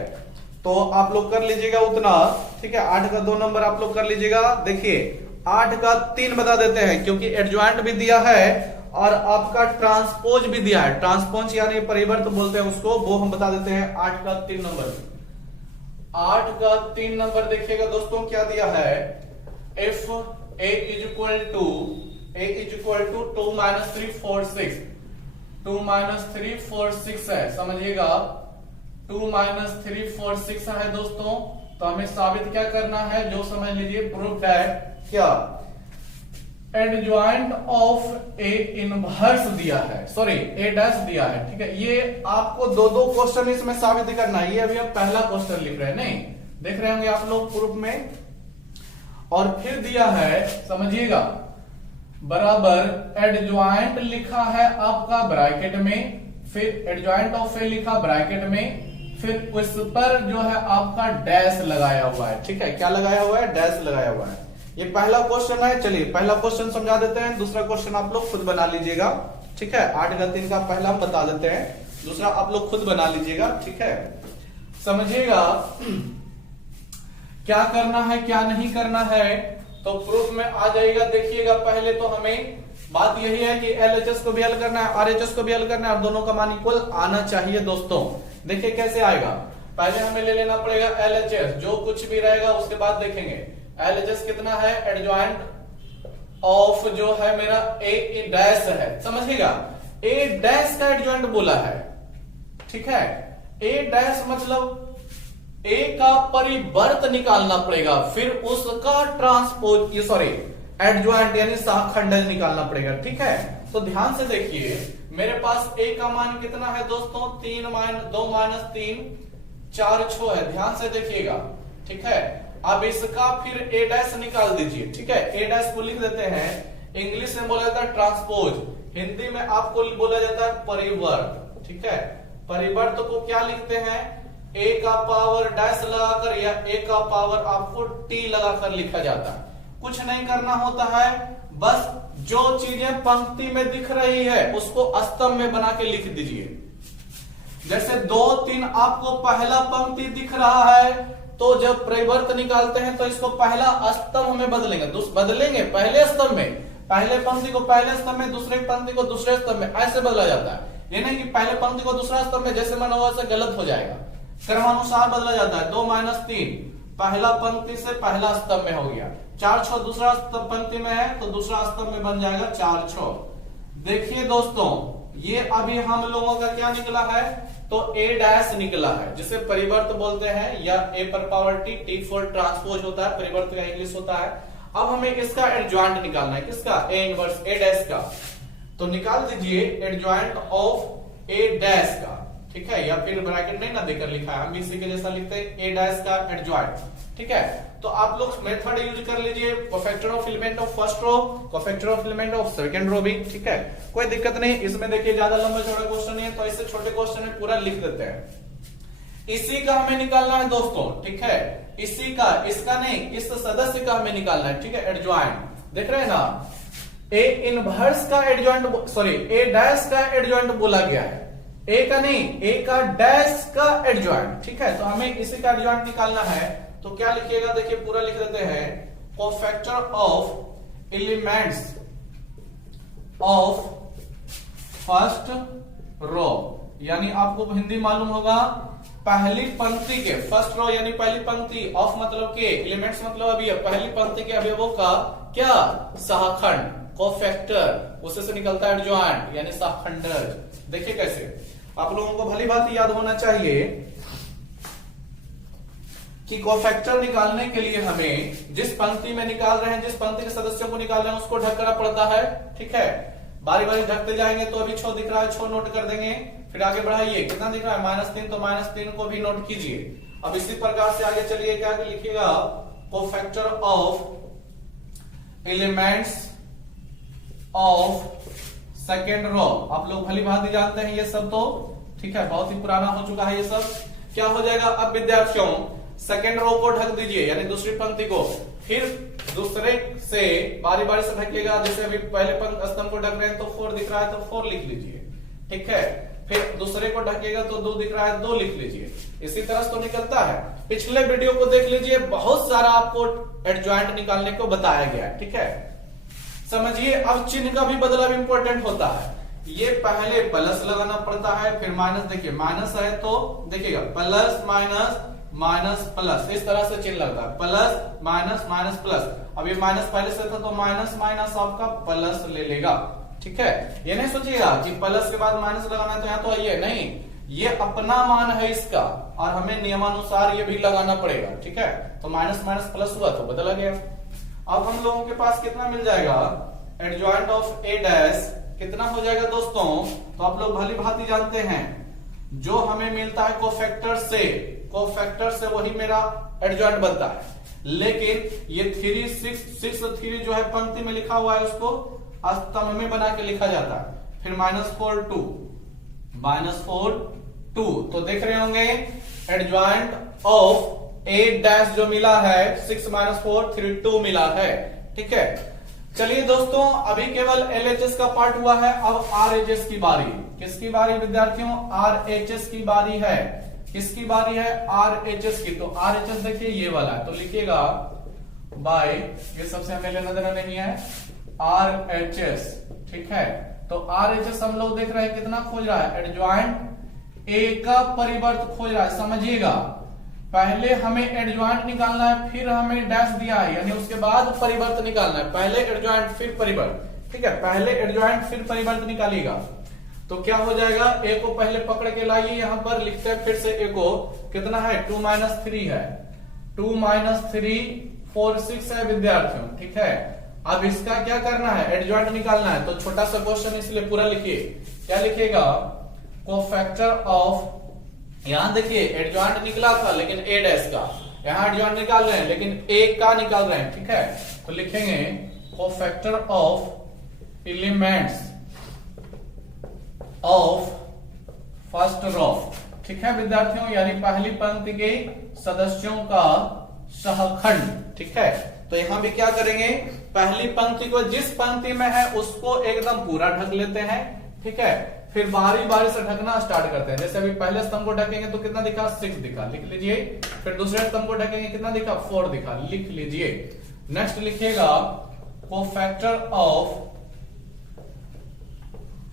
तो आप लोग कर लीजिएगा उतना। ठीक है, 8 का 2 नंबर आप लोग कर लीजिएगा। देखिए 8 का 3 बता देते हैं क्योंकि एडजॉइंट भी दिया है और आपका ट्रांसपोज भी दिया है। ट्रांसपोज यानी परिवर्त बोलते हैं उसको, वो हम बता देते हैं 8 का 3 नंबर। 8 का 3 नंबर देखिएगा दोस्तों क्या दिया है, if a is equal to 2 - 3 4 6 2 - 3 4 6 है, समझिएगा 2 - 3 4 6 है दोस्तों। तो हमें साबित क्या करना है, जो समझ लीजिए प्रूफ है क्या, एडजॉइंट ऑफ ए इनवर्स दिया है, सॉरी ए डैश दिया है। ठीक है, ये आपको दो क्वेश्चन इसमें साबित करना है। ये अभी हम पहला क्वेश्चन लिख रहे हैं, नहीं देख रहे होंगे आप लोग प्रूफ में। और फिर दिया है समझिएगा बराबर एडजॉइंट लिखा है आपका ब्रैकेट में, फिर एडजॉइंट ऑफ ए लिखा ब्रैकेट में, फिर उस पर जो है आपका डैश लगाया हुआ है। ठीक है, क्या लगाया हुआ है, डैश लगाया हुआ है। ये पहला क्वेश्चन है। चलिए पहला क्वेश्चन समझा देते हैं, दूसरा क्वेश्चन आप लोग खुद बना लीजिएगा। ठीक है, 8 का 3 का पहला हम बता देते हैं, दूसरा आप लोग खुद बना लीजिएगा। ठीक है, समझिएगा क्या करना है क्या नहीं करना है, तो प्रूफ में आ जाएगा। देखिएगा पहले तो हमें बात यही है कि LHS को भी हल करना है, RHS को भी हल करना है और दोनों का मान इक्वल आना चाहिए दोस्तों। देखिए कैसे आएगा, पहले हमें ले लेना पड़ेगा LHS, जो कुछ भी रहेगा उसके बाद देखेंगे। LHS कितना है, एडजॉइंट ऑफ जो है मेरा ए डैश है, समझिएगा ए डैश का एडजॉइंट बोला है। ठीक है, ए डैश मतलब ए का परिवर्त निकालना पड़ेगा, फिर उसका ट्रांसपोज सॉरी एडजॉइंट यानी सहखंडन निकालना पड़ेगा। ठीक है, तो ध्यान से देखिए मेरे पास ए का मान कितना है दोस्तों, 2 - 3 4 6 है, ध्यान से देखिएगा। ठीक है, अब इसका फिर ए डैश निकाल दीजिए। ठीक है, ए डैश को लिख देते हैं, इंग्लिश में बोला जाता है ट्रांसपोज, हिंदी में आपको बोला जाता है परिवर्त। ठीक है, परिवर्त को क्या लिखते हैं, ए का पावर डैश लगाकर या ए का पावर आपको टी लगाकर लिखा जाता है। कुछ नहीं करना होता है, बस जो चीजें पंक्ति में दिख रही है उसको स्तंभ में बना के लिख दीजिए। जैसे 2 3 आपको पहला पंक्ति दिख रहा है, तो जब परिवर्त निकालते हैं तो इसको पहला स्तंभ में बदलेंगे पहले स्तंभ में, पहले पंक्ति को पहले स्तंभ में, दूसरे पंक्ति को दूसरे स्तंभ में, ऐसे बदला जाता है। ये नहीं कि पहले पंक्ति को दूसरा स्तंभ में, जैसे मन होगा से गलत हो जाएगा, क्रमानुसार बदला जाता है। 2 - 3 पहला पंक्ति से पहला स्तंभ में हो गया, 4 6 दूसरा पंक्ति में है तो दूसरा स्तंभ में बन जाएगा 4 6। देखिए दोस्तों ये अभी हम लोगों का क्या निकला है, तो ए डैश निकला है, जिसे परिवर्त बोलते हैं या ए पर power T, T for transpose होता है, परिवर्त का इंग्लिश होता है। अब हमें इसका एडजॉइंट निकालना है, किसका, ए इनवर्स ए डैश का। तो निकाल दीजिए एडजॉइंट ऑफ ए डैश का। ठीक है, या फिर ब्रैकेट नहीं ना देकर लिखा है, हम भी इसी के जैसा लिखते हैं, ए डैश का एडजॉइंट। ठीक है, तो आप लोग मेथड यूज कर लीजिए, cofactor of element of first row, cofactor of element of second row भी। ठीक है, कोई दिक्कत नहीं, इसमें देखिए ज्यादा लंबा चौड़ा क्वेश्चन नहीं है, तो इससे छोटे क्वेश्चन में पूरा लिख देते हैं। इसी का हमें निकालना है दोस्तों। ठीक है, इसी का, इसका नहीं, इस सदस्य का हमें निकालना है। ठीक है, एडजॉइंट देख रहे हैं ना, ए इनवर्स का एडजॉइंट सॉरी ए डैश का एडजॉइंट बोला गया है, ए का नहीं, ए का डैश का एडजॉइंट। ठीक है, तो हमें इसी का एडजॉइंट निकालना है, तो क्या लिखिएगा, देखिए पूरा लिख देते हैं, cofactor of elements of first row, यानी आपको हिंदी मालूम होगा, पहली पंक्ति के, फर्स्ट रो यानी पहली पंक्ति, ऑफ मतलब के, एलिमेंट्स मतलब अभी पहली पंक्ति के अवयवों का क्या, सहखंड। कोफैक्टर, उससे से निकलता है एडजॉइंट यानी सहखंडज। देखिए कैसे, आप लोगों को भली भांति याद होना चाहिए कि कोफैक्टर निकालने के लिए हमें जिस पंक्ति में निकाल रहे हैं, जिस पंक्ति के सदस्यों को निकाल रहे हैं उसको ढकना पड़ता है। ठीक है, बारी बारी ढकते जाएंगे। तो अभी 6 दिख रहा है, 6 नोट कर देंगे। फिर आगे बढ़ाइए, कितना दिख रहा है -3, तो -3 को भी नोट कीजिए। अब इसी प्रकार से आगे चलिए, क्या लिखिएगा, cofactor of elements of second row. आप लोग भली भांति जानते हैं ये सब, तो ठीक है, बहुत ही पुराना हो चुका है ये सब। क्या हो जाएगा अब विद्यार्थियों, सेकेंड रो को ढक दीजिए यानी दूसरी पंक्ति को, फिर दूसरे से बारी बारी से ढकिएगा। जैसे अभी पहले स्तंभ को ढक रहे हैं तो 4 दिख रहा है तो 4 लिख लीजिए। ठीक है, फिर दूसरे को ढकिएगा तो 2 दिख रहा है 2 लिख लीजिए। इसी तरह से तो निकलता है। पिछले वीडियो को देख लीजिए, बहुत सारा आपको एडजॉइंट निकालने को बताया गया है। ठीक है, समझिए। अब चिन्ह का भी बदलाव इंपॉर्टेंट होता है। ये पहले प्लस लगाना पड़ता है, फिर माइनस। देखिए माइनस है तो देखिएगा प्लस माइनस माइनस प्लस, इस तरह से चिन्ह लगता है, प्लस माइनस माइनस प्लस। अब ये माइनस पहले से था तो माइनस माइनस आपका प्लस ले लेगा। ठीक है, ये नहीं सोचिएगा कि प्लस के बाद माइनस लगाना है तो यहाँ तो आइए, नहीं, ये अपना मान है इसका और हमें नियमानुसार ये भी लगाना पड़ेगा। ठीक है, तो माइनस माइनस प्लस हुआ तो बदला गया। अब हम लोगों के पास कितना मिल जाएगा, एडजॉइंट ऑफ ए डैश कितना हो जाएगा दोस्तों, तो आप लोग भली भांति जानते हैं, जो हमें मिलता है कोफैक्टर से वही मेरा एडजॉइंट बनता है। लेकिन ये 3 6 3 जो है पंक्ति में लिखा हुआ है उसको स्तंभ में बना के लिखा जाता है। फिर -4 2 तो देख रहे होंगे एडजॉइंट ऑफ ए डैश जो मिला है 6 -4 3 2 मिला है। ठीक है, चलिए दोस्तों, अभी केवल LHS का पार्ट हुआ है। अब RHS की बारी। किसकी बारी विद्यार्थियों, RHS की बारी है। किसकी बारी है, RHS की। तो RHS देखिए ये वाला है, तो लिखिएगा बाय, ये सबसे हमें लेना देना नहीं है, RHS। ठीक है, तो RHS हम लोग देख रहे हैं कितना खोज रहा है, एडजॉइंट ए का परिवर्त खोज रहा है। समझिएगा, पहले हमें एडजॉइंट निकालना है, फिर हमें डैश दिया है यानी उसके बाद परिवर्त निकालना है। पहले एडजॉइंट फिर परिवर्त। ठीक है, पहले एडजॉइंट फिर परिवर्त निकालिएगा तो क्या हो जाएगा, ए को पहले पकड़ के लाइए, यहां पर लिखते हैं फिर से ए को, कितना है 2 - 3 है, 2 - 3 4 6 है विद्यार्थियों। ठीक है, अब इसका क्या करना है, एडजॉइंट निकालना है। तो छोटा सा क्वेश्चन इसलिए पूरा लिखिए, क्या लिखिएगा, कोफैक्टर ऑफ, यहां देखिए एडजॉइंट निकला था लेकिन ए डैश का, यहां एडजॉइंट निकाल रहे हैं लेकिन ए का निकाल रहे हैं। ठीक है, तो लिखेंगे cofactor of elements of first row. ठीक है विद्यार्थियों, यानी पहली पंक्ति के सदस्यों का सहखंड। ठीक है, तो यहां भी क्या करेंगे, पहली पंक्ति को जिस पंक्ति में है उसको एकदम पूरा ढक लेते हैं। ठीक है, फिर बारी बारी से ढकना स्टार्ट करते हैं। जैसे अभी पहले स्तंभ को ढकेंगे तो कितना दिखा, 6 दिखा, लिख लीजिए। फिर दूसरे स्तंभ को ढकेंगे, कितना दिखा, 4 दिखा, लिख लीजिए। नेक्स्ट लिखिएगा cofactor of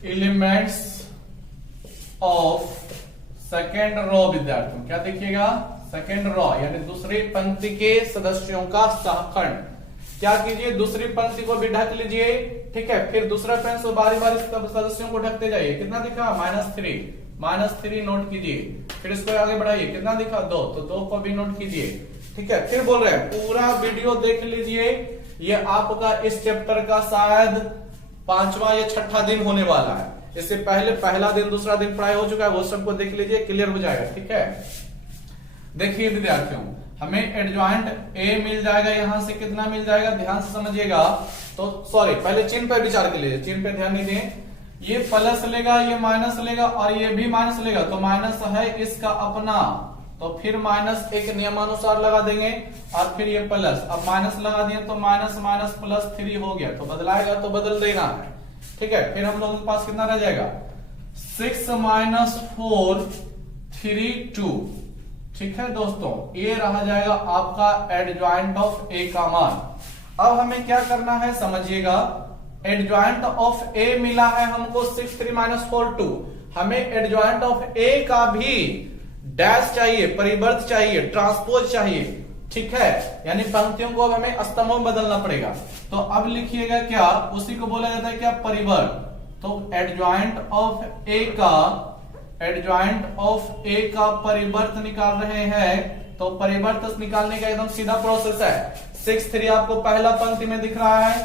elements of second row. विद्यार्थियों क्या देखिएगा, सेकेंड रो यानी दूसरी पंक्ति के सदस्यों का सहखंड। क्या कीजिए, दूसरी पंक्ति को भी ढक लीजिए। ठीक है, फिर दूसरा फ्रेंड्स बारी बारी सदस्यों को ढकते जाइए। कितना दिखा, -3 नोट कीजिए। फिर इसको आगे बढ़ाइए, कितना दिखा, 2, तो 2 को भी नोट कीजिए। ठीक है, फिर बोल रहे हैं पूरा वीडियो देख लीजिए। ये आपका इस चैप्टर का शायद 5वां या 6ठा दिन होने वाला है। इससे पहले पहला दिन दूसरा दिन पढ़ाई हो चुका है, वो सबको देख लीजिए, क्लियर हो जाएगा। ठीक है, देखिए विद्यार्थियों, हमें एडजॉइंट ए मिल जाएगा, यहां से कितना मिल जाएगा, ध्यान से समझिएगा। तो सॉरी, पहले चिन्ह पर विचार कर लीजिए, चिन्ह पे ध्यान नहीं दें। ये प्लस लेगा, ये माइनस लेगा और ये भी माइनस लेगा, तो माइनस है इसका अपना, तो फिर माइनस एक नियमानुसार लगा देंगे और फिर ये प्लस। अब माइनस लगा दिए तो माइनस माइनस +3 हो गया, तो बदलाएगा तो बदल देना है। ठीक है, फिर हम लोगों के पास कितना रह जाएगा, 6 - 4 3 2। ठीक है दोस्तों, ये रह जाएगा आपका एडजॉइंट ऑफ ए का मान। अब हमें क्या करना है समझिएगा, एडजॉइंट ऑफ ए मिला है हमको 6 3 - 4 2। हमें एडजॉइंट ऑफ ए का भी डैश चाहिए, परिवर्त चाहिए, ट्रांसपोज चाहिए। ठीक है, यानी पंक्तियों को अब हमें स्तंभों में बदलना पड़ेगा। तो अब लिखिएगा क्या, उसी को बोला जाता है क्या, परिवर्त। तो एडजॉइंट ऑफ ए का परिवर्त निकाल रहे हैं। तो परिवर्त निकालने का एकदम सीधा प्रोसेस है। 6 3 आपको पहला पंक्ति में दिख रहा है,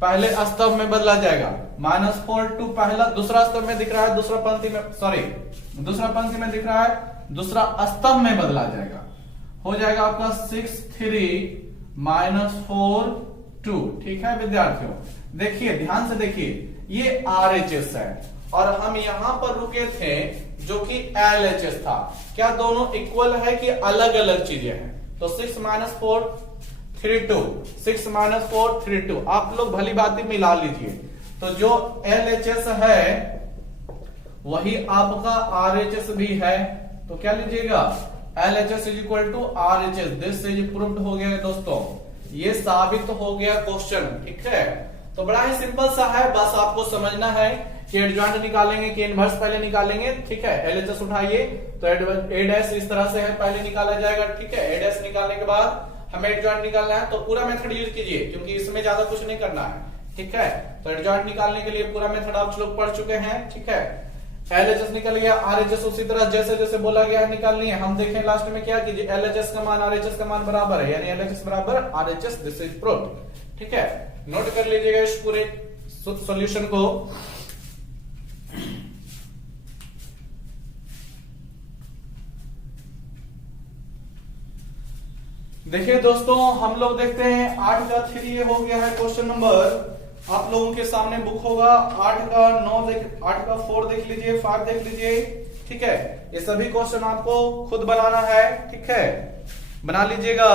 पहले स्तंभ में बदला जाएगा। -4 2 पहला, दूसरा स्तंभ में दिख रहा है, दूसरा पंक्ति में दिख रहा है, दूसरा स्तंभ में बदला जाएगा। हो जाएगा आपका 6 3 -4 2। ठीक है विद्यार्थियों, देखिए ध्यान से देखिए, ये RHS है और हम यहां पर रुके थे जो कि LHS था। क्या दोनों इक्वल है कि अलग अलग चीजें हैं? तो 6 -4 3 2, 6 -4 3 2, आप लोग भली बात मिला लीजिए। तो जो LHS है वही आपका RHS भी है। तो क्या लीजिएगा, LHS is equal to RHS। This is proved हो गया दोस्तों, ये साबित हो गया क्वेश्चन। ठीक है, तो बड़ा ही सिंपल सा है, बस आपको समझना है कि एडजॉइंट निकालेंगे कि इनवर्स पहले निकालेंगे। ठीक है, LHS उठाइए तो A' इस तरह से है, पहले निकाला जाएगा। ठीक है, A' निकालने के बाद हमें एडजॉइंट निकालना है, तो पूरा मेथड यूज कीजिए क्योंकि इसमें ज्यादा कुछ नहीं करना है। ठीक है, तो एडजॉइंट निकालने के लिए पूरा मेथड आप लोग पढ़ चुके हैं। ठीक है, LHS निकल गया, RHS उसी तरह जैसे जैसे बोला गया है निकालनी है। हम देखें लास्ट में क्या कीजिए, LHS का मान RHS का मान बराबर है, यानी LHS बराबर RHS, दिस इज प्रूव्ड। ठीक है, नोट कर लीजिएगा इस पूरे सॉल्यूशन को। देखिए दोस्तों, हम लोग देखते हैं 8 का 3 ये हो गया है क्वेश्चन नंबर। आप लोगों के सामने बुक होगा 8 का 8 का 4 देख लीजिए, 5 देख लीजिए। ठीक है, ये सभी क्वेश्चन आपको खुद बनाना है। ठीक है, बना लीजिएगा।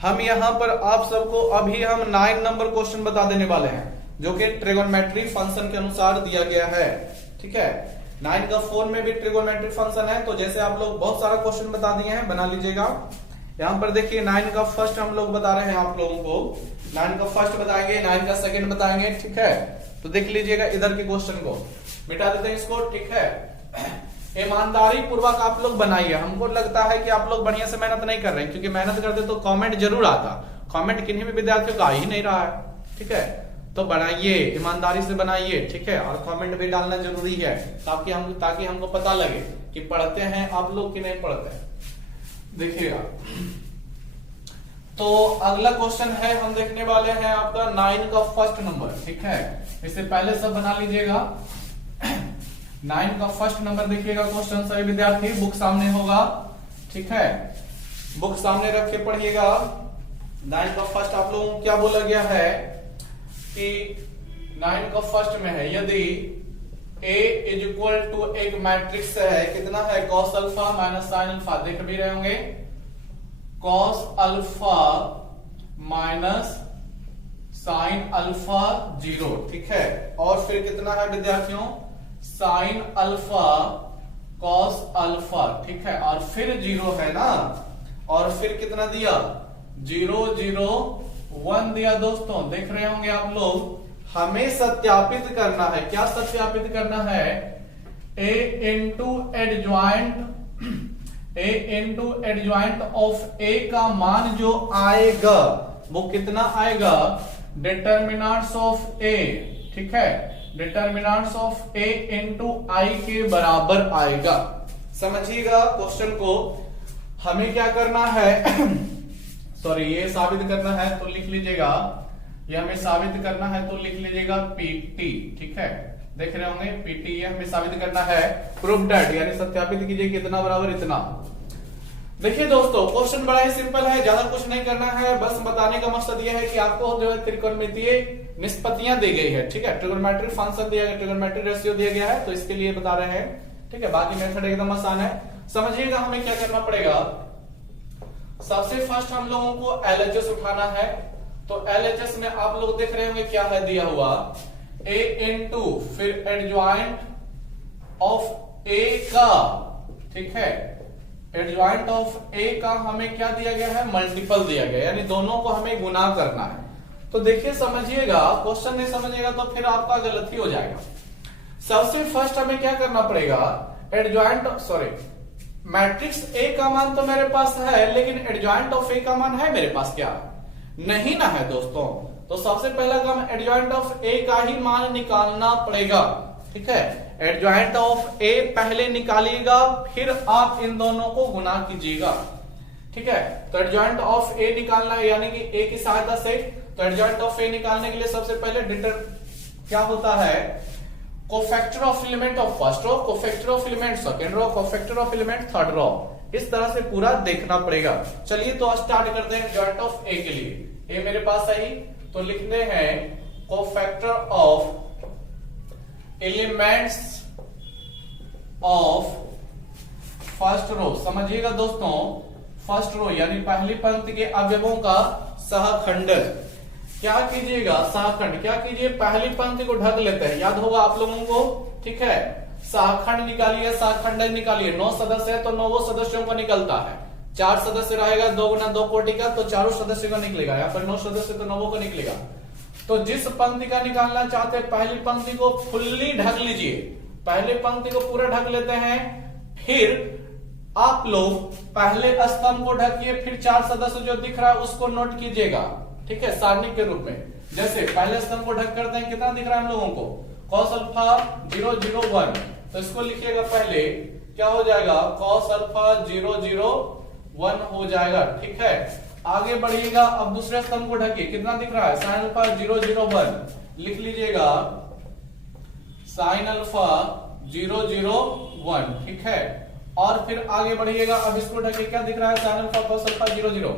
हम यहां पर आप सबको अभी हम 9 नंबर क्वेश्चन बता देने वाले हैं जो कि ट्रिगोनोमेट्री फंक्शन के अनुसार दिया गया है। ठीक है, 9 का 4 में भी ट्रिगोनोमेट्री फंक्शन है। तो जैसे आप लोग बहुत सारा क्वेश्चन बता दिए हैं, बना लीजिएगा। यहां पर देखिए 9 का फर्स्ट हम लोग बता रहे हैं आप लोगों को, 9 का फर्स्ट बताएंगे, 9 का सेकंड बताएंगे। ठीक है, तो देख लीजिएगा इधर के क्वेश्चन को, मिटा देते हैं इसको। ठीक है, ईमानदारी पूर्वक आप लोग बनाइए। हमको लगता है कि आप लोग बढ़िया से मेहनत नहीं कर रहे हैं, क्योंकि मेहनत करते तो कमेंट जरूर आता, कमेंट किन्हीं भी विद्यार्थियों का आ ही नहीं रहा है। ठीक है, तो बनाइए, ईमानदारी से बनाइए। ठीक है, और कमेंट भी डालना जरूरी है ताकि हमको पता लगे कि पढ़ते हैं आप लोग कि नहीं पढ़ते हैं। देखिएगा, तो अगला क्वेश्चन है हम देखने वाले हैं आपका 9 का फर्स्ट नंबर। ठीक है, इससे पहले सब बना लीजिएगा। 9 का फर्स्ट नंबर देखिएगा क्वेश्चन, सभी विद्यार्थी बुक सामने होगा। ठीक है, बुक सामने रख के पढ़िएगा। 9 का फर्स्ट आप लोगों को क्या बोला गया है कि 9 का फर्स्ट में है, यदि A इज इक्वल टू एक मैट्रिक्स है, कितना है, cos alpha minus sine alpha, देख भी रहे होंगे, cos alpha minus sine alpha 0। ठीक है, और फिर कितना है विद्यार्थियों, साइन अल्फा cos अल्फा। ठीक है, और फिर 0 है ना, और फिर कितना दिया, 0 0 1 दिया। दोस्तों देख रहे होंगे आप लोग, हमें सत्यापित करना है, क्या सत्यापित करना है, A into adjoint of A का मान जो आएगा वो कितना आएगा, डिटर्मिनेंट्स ऑफ A। ठीक है, determinants of A into I के बराबर आएगा। समझिएगा क्वेश्चन को, हमें क्या करना है सॉरी, ये साबित करना है तो लिख लीजिएगा, ये हमें साबित करना है तो लिख लीजिएगा PT। ठीक है, देख रहे होंगे PT, ये हमें साबित करना है, प्रूफ दैट, यानी सत्यापित कीजिए कितना बराबर इतना। देखिए दोस्तों, क्वेश्चन बड़ा ही सिंपल है, ज्यादा कुछ नहीं करना है, बस बताने का मकसद ये है कि आपको जो है त्रिकोणमितीय निष्पत्तियां दी गई है। ठीक है, ट्रिगोनोमेट्रिक फंक्शन दिया गया, ट्रिगोनोमेट्रिक रेशियो दिया गया है, तो इसके लिए बता रहे हैं। ठीक है, बाकी मेथड एकदम आसान है, समझिएगा। हमें क्या करना पड़ेगा, सबसे फर्स्ट हम लोगों को LHS उठाना है। तो LHS में आप लोग देख रहे होंगे क्या है दिया हुआ, A इंटू फिर एडजॉइंट ऑफ A का। ठीक है, एडजॉइंट ऑफ A का हमें क्या दिया गया है, मल्टीपल दिया गया, यानी दोनों को हमें गुना करना है। तो देखिए समझिएगा, क्वेश्चन नहीं समझिएगा तो फिर आपका गलती हो जाएगा। सबसे फर्स्ट हमें क्या करना पड़ेगा, एडजॉइंट मैट्रिक्स ए का मान तो मेरे पास है, लेकिन एडजॉइंट ऑफ ए का मान है मेरे पास क्या? नहीं ना है दोस्तों। तो सबसे पहला काम एडजॉइंट ऑफ ए का ही मान निकालना पड़ेगा। ठीक है, एडजॉइंट ऑफ ए पहले निकालिएगा, फिर आप इन दोनों को गुना कीजिएगा। ठीक है, तो एडजॉइंट ऑफ ए निकालना है, यानी कि ए की सहायता से। तो एडजॉइंट ऑफ ए निकालने के लिए सबसे पहले क्या होता है, cofactor of element of first row, cofactor of element second row, cofactor of element third row. इस तरह से पूरा देखना पड़ेगा। चलिए तो स्टार्ट करते हैं एडजॉइंट ऑफ ए के लिए। ए मेरे पास है, तो लिखते हैं cofactor of elements of first row. समझिएगा दोस्तों, फर्स्ट रो यानी पहली पंक्ति के अवयवों का सहखंड। क्या कीजिएगा, सहखंड क्या कीजिए, पहली पंक्ति को ढक लेते हैं, याद होगा आप लोगों को। ठीक है, सहखंड निकालिए, सहखंड निकालिए। 9 सदस्य है तो 9 सदस्यों का निकलता है। 4 सदस्य रहेगा, 2 गुना 2 कोटि का, तो चारों सदस्य का निकलेगा। यहाँ पर 9 सदस्य तो 9 का निकलेगा। तो जिस पंक्ति का निकालना चाहते हैं, पहली पंक्ति को फुल्ली ढक लीजिए। पहले पंक्ति को पूरा ढक लेते हैं, फिर आप लोग पहले स्तंभ को ढकिए, फिर 4 सदस्य जो दिख रहा है उसको नोट कीजिएगा। ठीक है, सारणी के रूप में। जैसे पहले स्तंभ को ढक करते हैं, कितना दिख रहा है हम लोगों को, cos अल्फा 0 0 1। तो इसको लिखिएगा पहले, क्या हो जाएगा, cos अल्फा 0 0 1 हो जाएगा। ठीक है, आगे बढ़िएगा। अब दूसरे स्तंभ को ढकिए, कितना दिख रहा है, sin अल्फा 0 0 1। लिख लीजिएगा sin अल्फा 0 0 1। ठीक है, और फिर आगे बढ़िएगा। अब इसको ढकिए, क्या दिख रहा है, sin अल्फा cos अल्फा 0 0।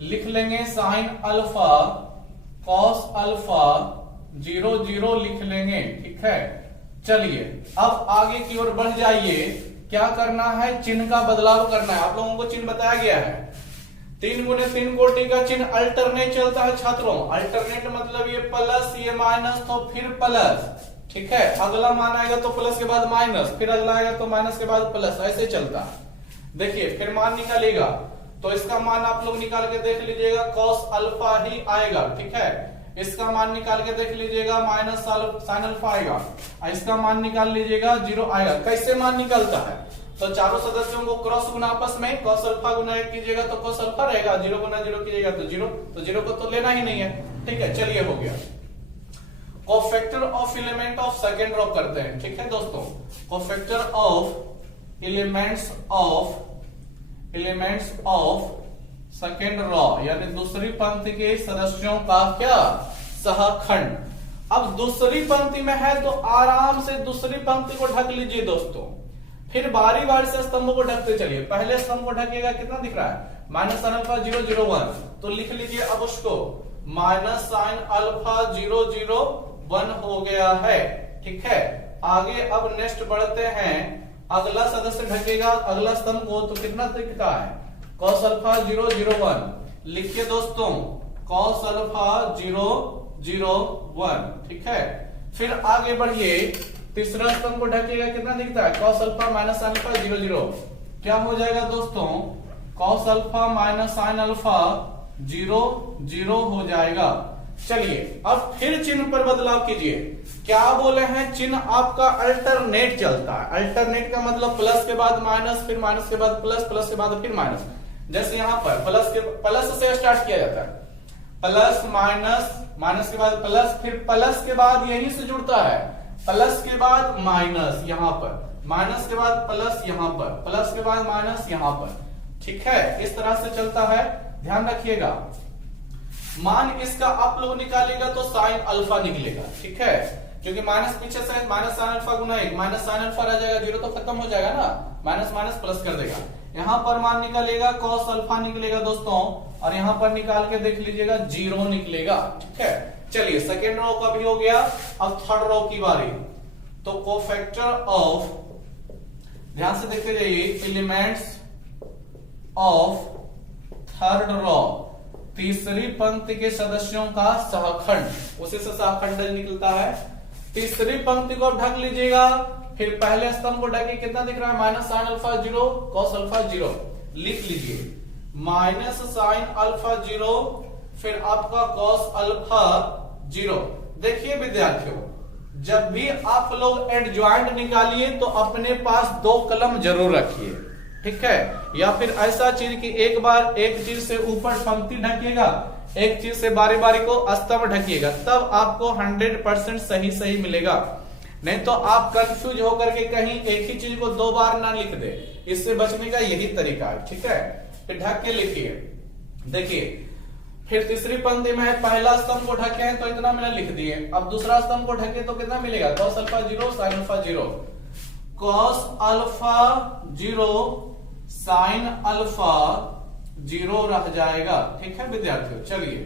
लिख लेंगे sin अल्फा cos अल्फा 0 0 लिख लेंगे। ठीक है, चलिए अब आगे की ओर बढ़ जाइए। क्या करना है, चिन्ह का बदलाव करना है। आप लोगों को चिन्ह बताया गया है, 3 गुने 3 कोटि का चिन्ह अल्टरनेट चलता है छात्रों। अल्टरनेट मतलब ये प्लस, ये माइनस, तो फिर प्लस। ठीक है, अगला मान आएगा तो प्लस के बाद माइनस, फिर अगला आएगा तो माइनस के बाद प्लस, ऐसे चलता है। देखिए फिर मान निकालेगा, तो इसका मान आप लोग निकाल के देख लीजिएगा, cos अल्फा ही आएगा। ठीक है, इसका मान निकाल के देख लीजिएगा, माइनस sin अल्फा आएगा। इसका मान निकाल लीजिएगा, 0 आएगा। कैसे मान निकलता है, तो चारों सदस्यों को क्रॉस गुना आपस में, cos अल्फा गुना कीजिएगा तो cos अल्फा रहेगा, 0 गुना 0 कीजिएगा तो 0, तो 0 को तो लेना ही नहीं है। ठीक है, चलिए हो गया। Cofactor of element of second row करते हैं। ठीक है दोस्तों, cofactor of elements of second row यानी दूसरी पंक्ति के सदस्यों का क्या, सहखंड। अब दूसरी पंक्ति में है तो आराम से दूसरी पंक्ति को ढक लीजिए दोस्तों, फिर बारी बारी से स्तंभ को ढकते चलिए। पहले स्तंभ को ढकिएगा, कितना दिख रहा है, माइनस sin अल्फा 0 0 1। तो लिख लीजिए अब उसको, माइनस sin अल्फा 0 0 1 हो गया है। ठीक है, आगे अब नेक्स्ट बढ़ते हैं। अगला सदस्य ढकेगा अगला स्तंभ को, तो कितना दिखता है, cos अल्फा 0 0 1। लिखिए दोस्तों, cos अल्फा 0 0 1। ठीक है, फिर आगे बढ़िए, तीसरा स्तंभ को ढकेगा, कितना दिखता है, cos alpha minus sin alpha 0 0। क्या हो जाएगा दोस्तों, cos alpha minus sin alpha 0 0 हो जाएगा। चलिए अब फिर चिन्ह पर बदलाव कीजिए। क्या बोले हैं, चिन्ह आपका अल्टरनेट चलता है। अल्टरनेट का मतलब प्लस के बाद माइनस, फिर माइनस के बाद प्लस, प्लस के बाद फिर माइनस। जैसे यहाँ पर प्लस से स्टार्ट किया जाता है, प्लस माइनस, माइनस के बाद प्लस, फिर प्लस के बाद यहीं से जुड़ता है, प्लस के बाद माइनस यहाँ पर, माइनस के बाद प्लस यहाँ पर, प्लस के बाद माइनस यहाँ पर। ठीक है, इस तरह से चलता है, ध्यान रखिएगा। मान इसका आप लोग निकालेगा तो sin अल्फा निकलेगा। ठीक है, क्योंकि माइनस पीछे से माइनस sin अल्फा गुना 1, माइनस sin अल्फा रह जाएगा, 0 तो खत्म हो जाएगा ना, माइनस माइनस प्लस कर देगा। यहाँ पर मान निकलेगा cos अल्फा निकलेगा दोस्तों, और यहाँ पर निकाल के देख लीजिएगा 0 निकलेगा। ठीक है, चलिए सेकेंड रो का भी हो गया, अब थर्ड रो की बारी। तो कोफैक्टर ऑफ, ध्यान से देखते जाइए, एलिमेंट्स ऑफ थर्ड रो, तीसरी पंक्ति के सदस्यों का सहखंड, उसी से सहखंड निकलता है। तीसरी पंक्ति को ढक लीजिएगा, फिर पहले स्तंभ को ढके, कितना दिख रहा है, minus sin alpha 0 cos alpha 0। लिख लीजिए, माइनस sin अल्फा 0, फिर आपका cos अल्फा 0। देखिए विद्यार्थियों, जब भी आप लोग एडजॉइंट निकालिए तो अपने पास 2 कलम जरूर रखिए। ठीक है, या फिर ऐसा चीज कि एक बार एक चीज से ऊपर पंक्ति ढकिएगा, एक चीज से बारी बारी को स्तंभ ढकिएगा, तब आपको 100% सही सही मिलेगा। नहीं तो आप कंफ्यूज होकर के कहीं एक ही चीज को दो बार ना लिख दे, इससे बचने का यही तरीका है। ठीक है, फिर ढक के लिखिए। देखिए फिर तीसरी पंक्ति में है, पहला स्तंभ को ढके हैं तो इतना मैंने लिख दिए, अब दूसरा स्तंभ को ढके तो कितना मिलेगा, cos alpha 0 sin alpha 0, cos alpha 0 sin alpha 0 रह जाएगा। ठीक है विद्यार्थियों, चलिए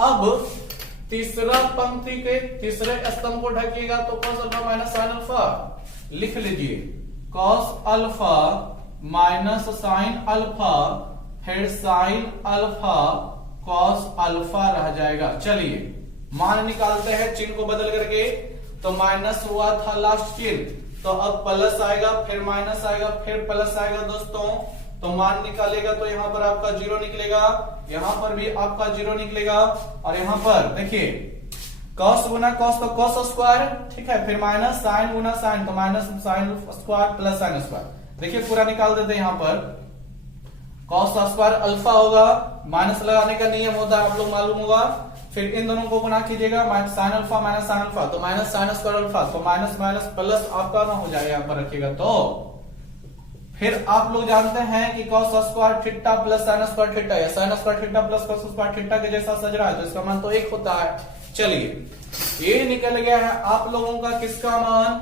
अब तीसरा पंक्ति के तीसरे स्तंभ को ढकिएगा तो cos alpha minus sin alpha लिख लीजिए, cos alpha minus sin alpha फिर sin अल्फा cos अल्फा रह जाएगा। चलिए मान निकालते हैं चिन्ह को बदल करके, तो माइनस हुआ था लास्ट चिन्ह, तो अब प्लस आएगा, फिर माइनस आएगा, फिर प्लस आएगा दोस्तों, तो मान निकालेगा तो यहाँ पर आपका 0 निकलेगा, यहाँ पर भी आपका 0 निकलेगा, और यहाँ पर देखिए cos गुना cos तो cos स्क्वायर, ठीक है, फिर माइनस साइन गुना साइन तो minus sine square plus sine square. देखिए पूरा निकाल देते हैं, यहाँ पर cos स्क्वायर अल्फा होगा, माइनस लगाने का नियम होता है आप लोग मालूम होगा, फिर इन दोनों को गुना कीजिएगा, sine alpha minus sine alpha तो माइनस साइन स्क्वायर अल्फा, तो माइनस माइनस प्लस आपका ना हो जाएगा, यहाँ पर रखिएगा। तो फिर आप लोग जानते हैं कि cos square theta plus sine square theta या sine square theta plus cos square theta के जैसा सज रहा है, तो इसका मान तो 1 होता है। चलिए ये निकल गया है आप लोगों का किसका मान,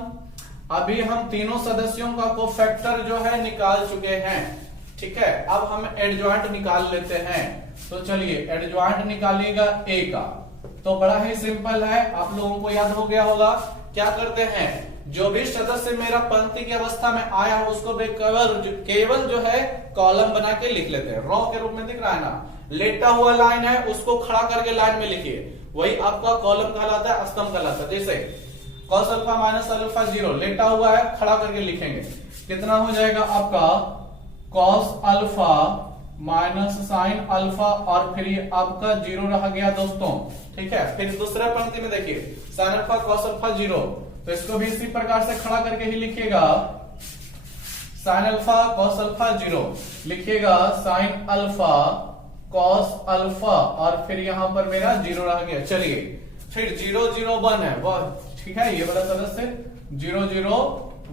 अभी हम तीनों सदस्यों का कोफैक्टर जो है निकाल चुके हैं। ठीक है, अब हम एडजॉइंट निकाल लेते हैं, तो चलिए एडजॉइंट निकालिएगा a का, तो बड़ा ही सिंपल है, आप लोगों को याद हो गया होगा। क्या करते हैं, जो भी सदस्य मेरा पंक्ति की अवस्था में आया हो उसको केवल जो है कॉलम बना के लिख लेते हैं, रॉ के रूप में दिख रहा है ना, लेटा हुआ लाइन है उसको खड़ा करके लाइन में लिखिए, वही आपका कॉलम कहलाता है, स्तंभ कहलाता है। जैसे cos अल्फा माइनस अल्फा 0 लेटा हुआ है, खड़ा करके लिखेंगे, कितना हो जाएगा आपका cos alpha minus sine alpha, और फिर ये आपका 0 रह गया दोस्तों। ठीक है, फिर दूसरा पंक्ति में देखिए साइन अल्फा cos अल्फा 0, तो इसको भी इसी प्रकार से खड़ा करके ही लिखिएगा, साइन अल्फा cos अल्फा 0 लिखिएगा, साइन अल्फा cos अल्फा, और फिर यहां पर मेरा 0 रह गया। चलिए फिर 0 0 1 है वह, ठीक है, ये वाला सदस्य 0 0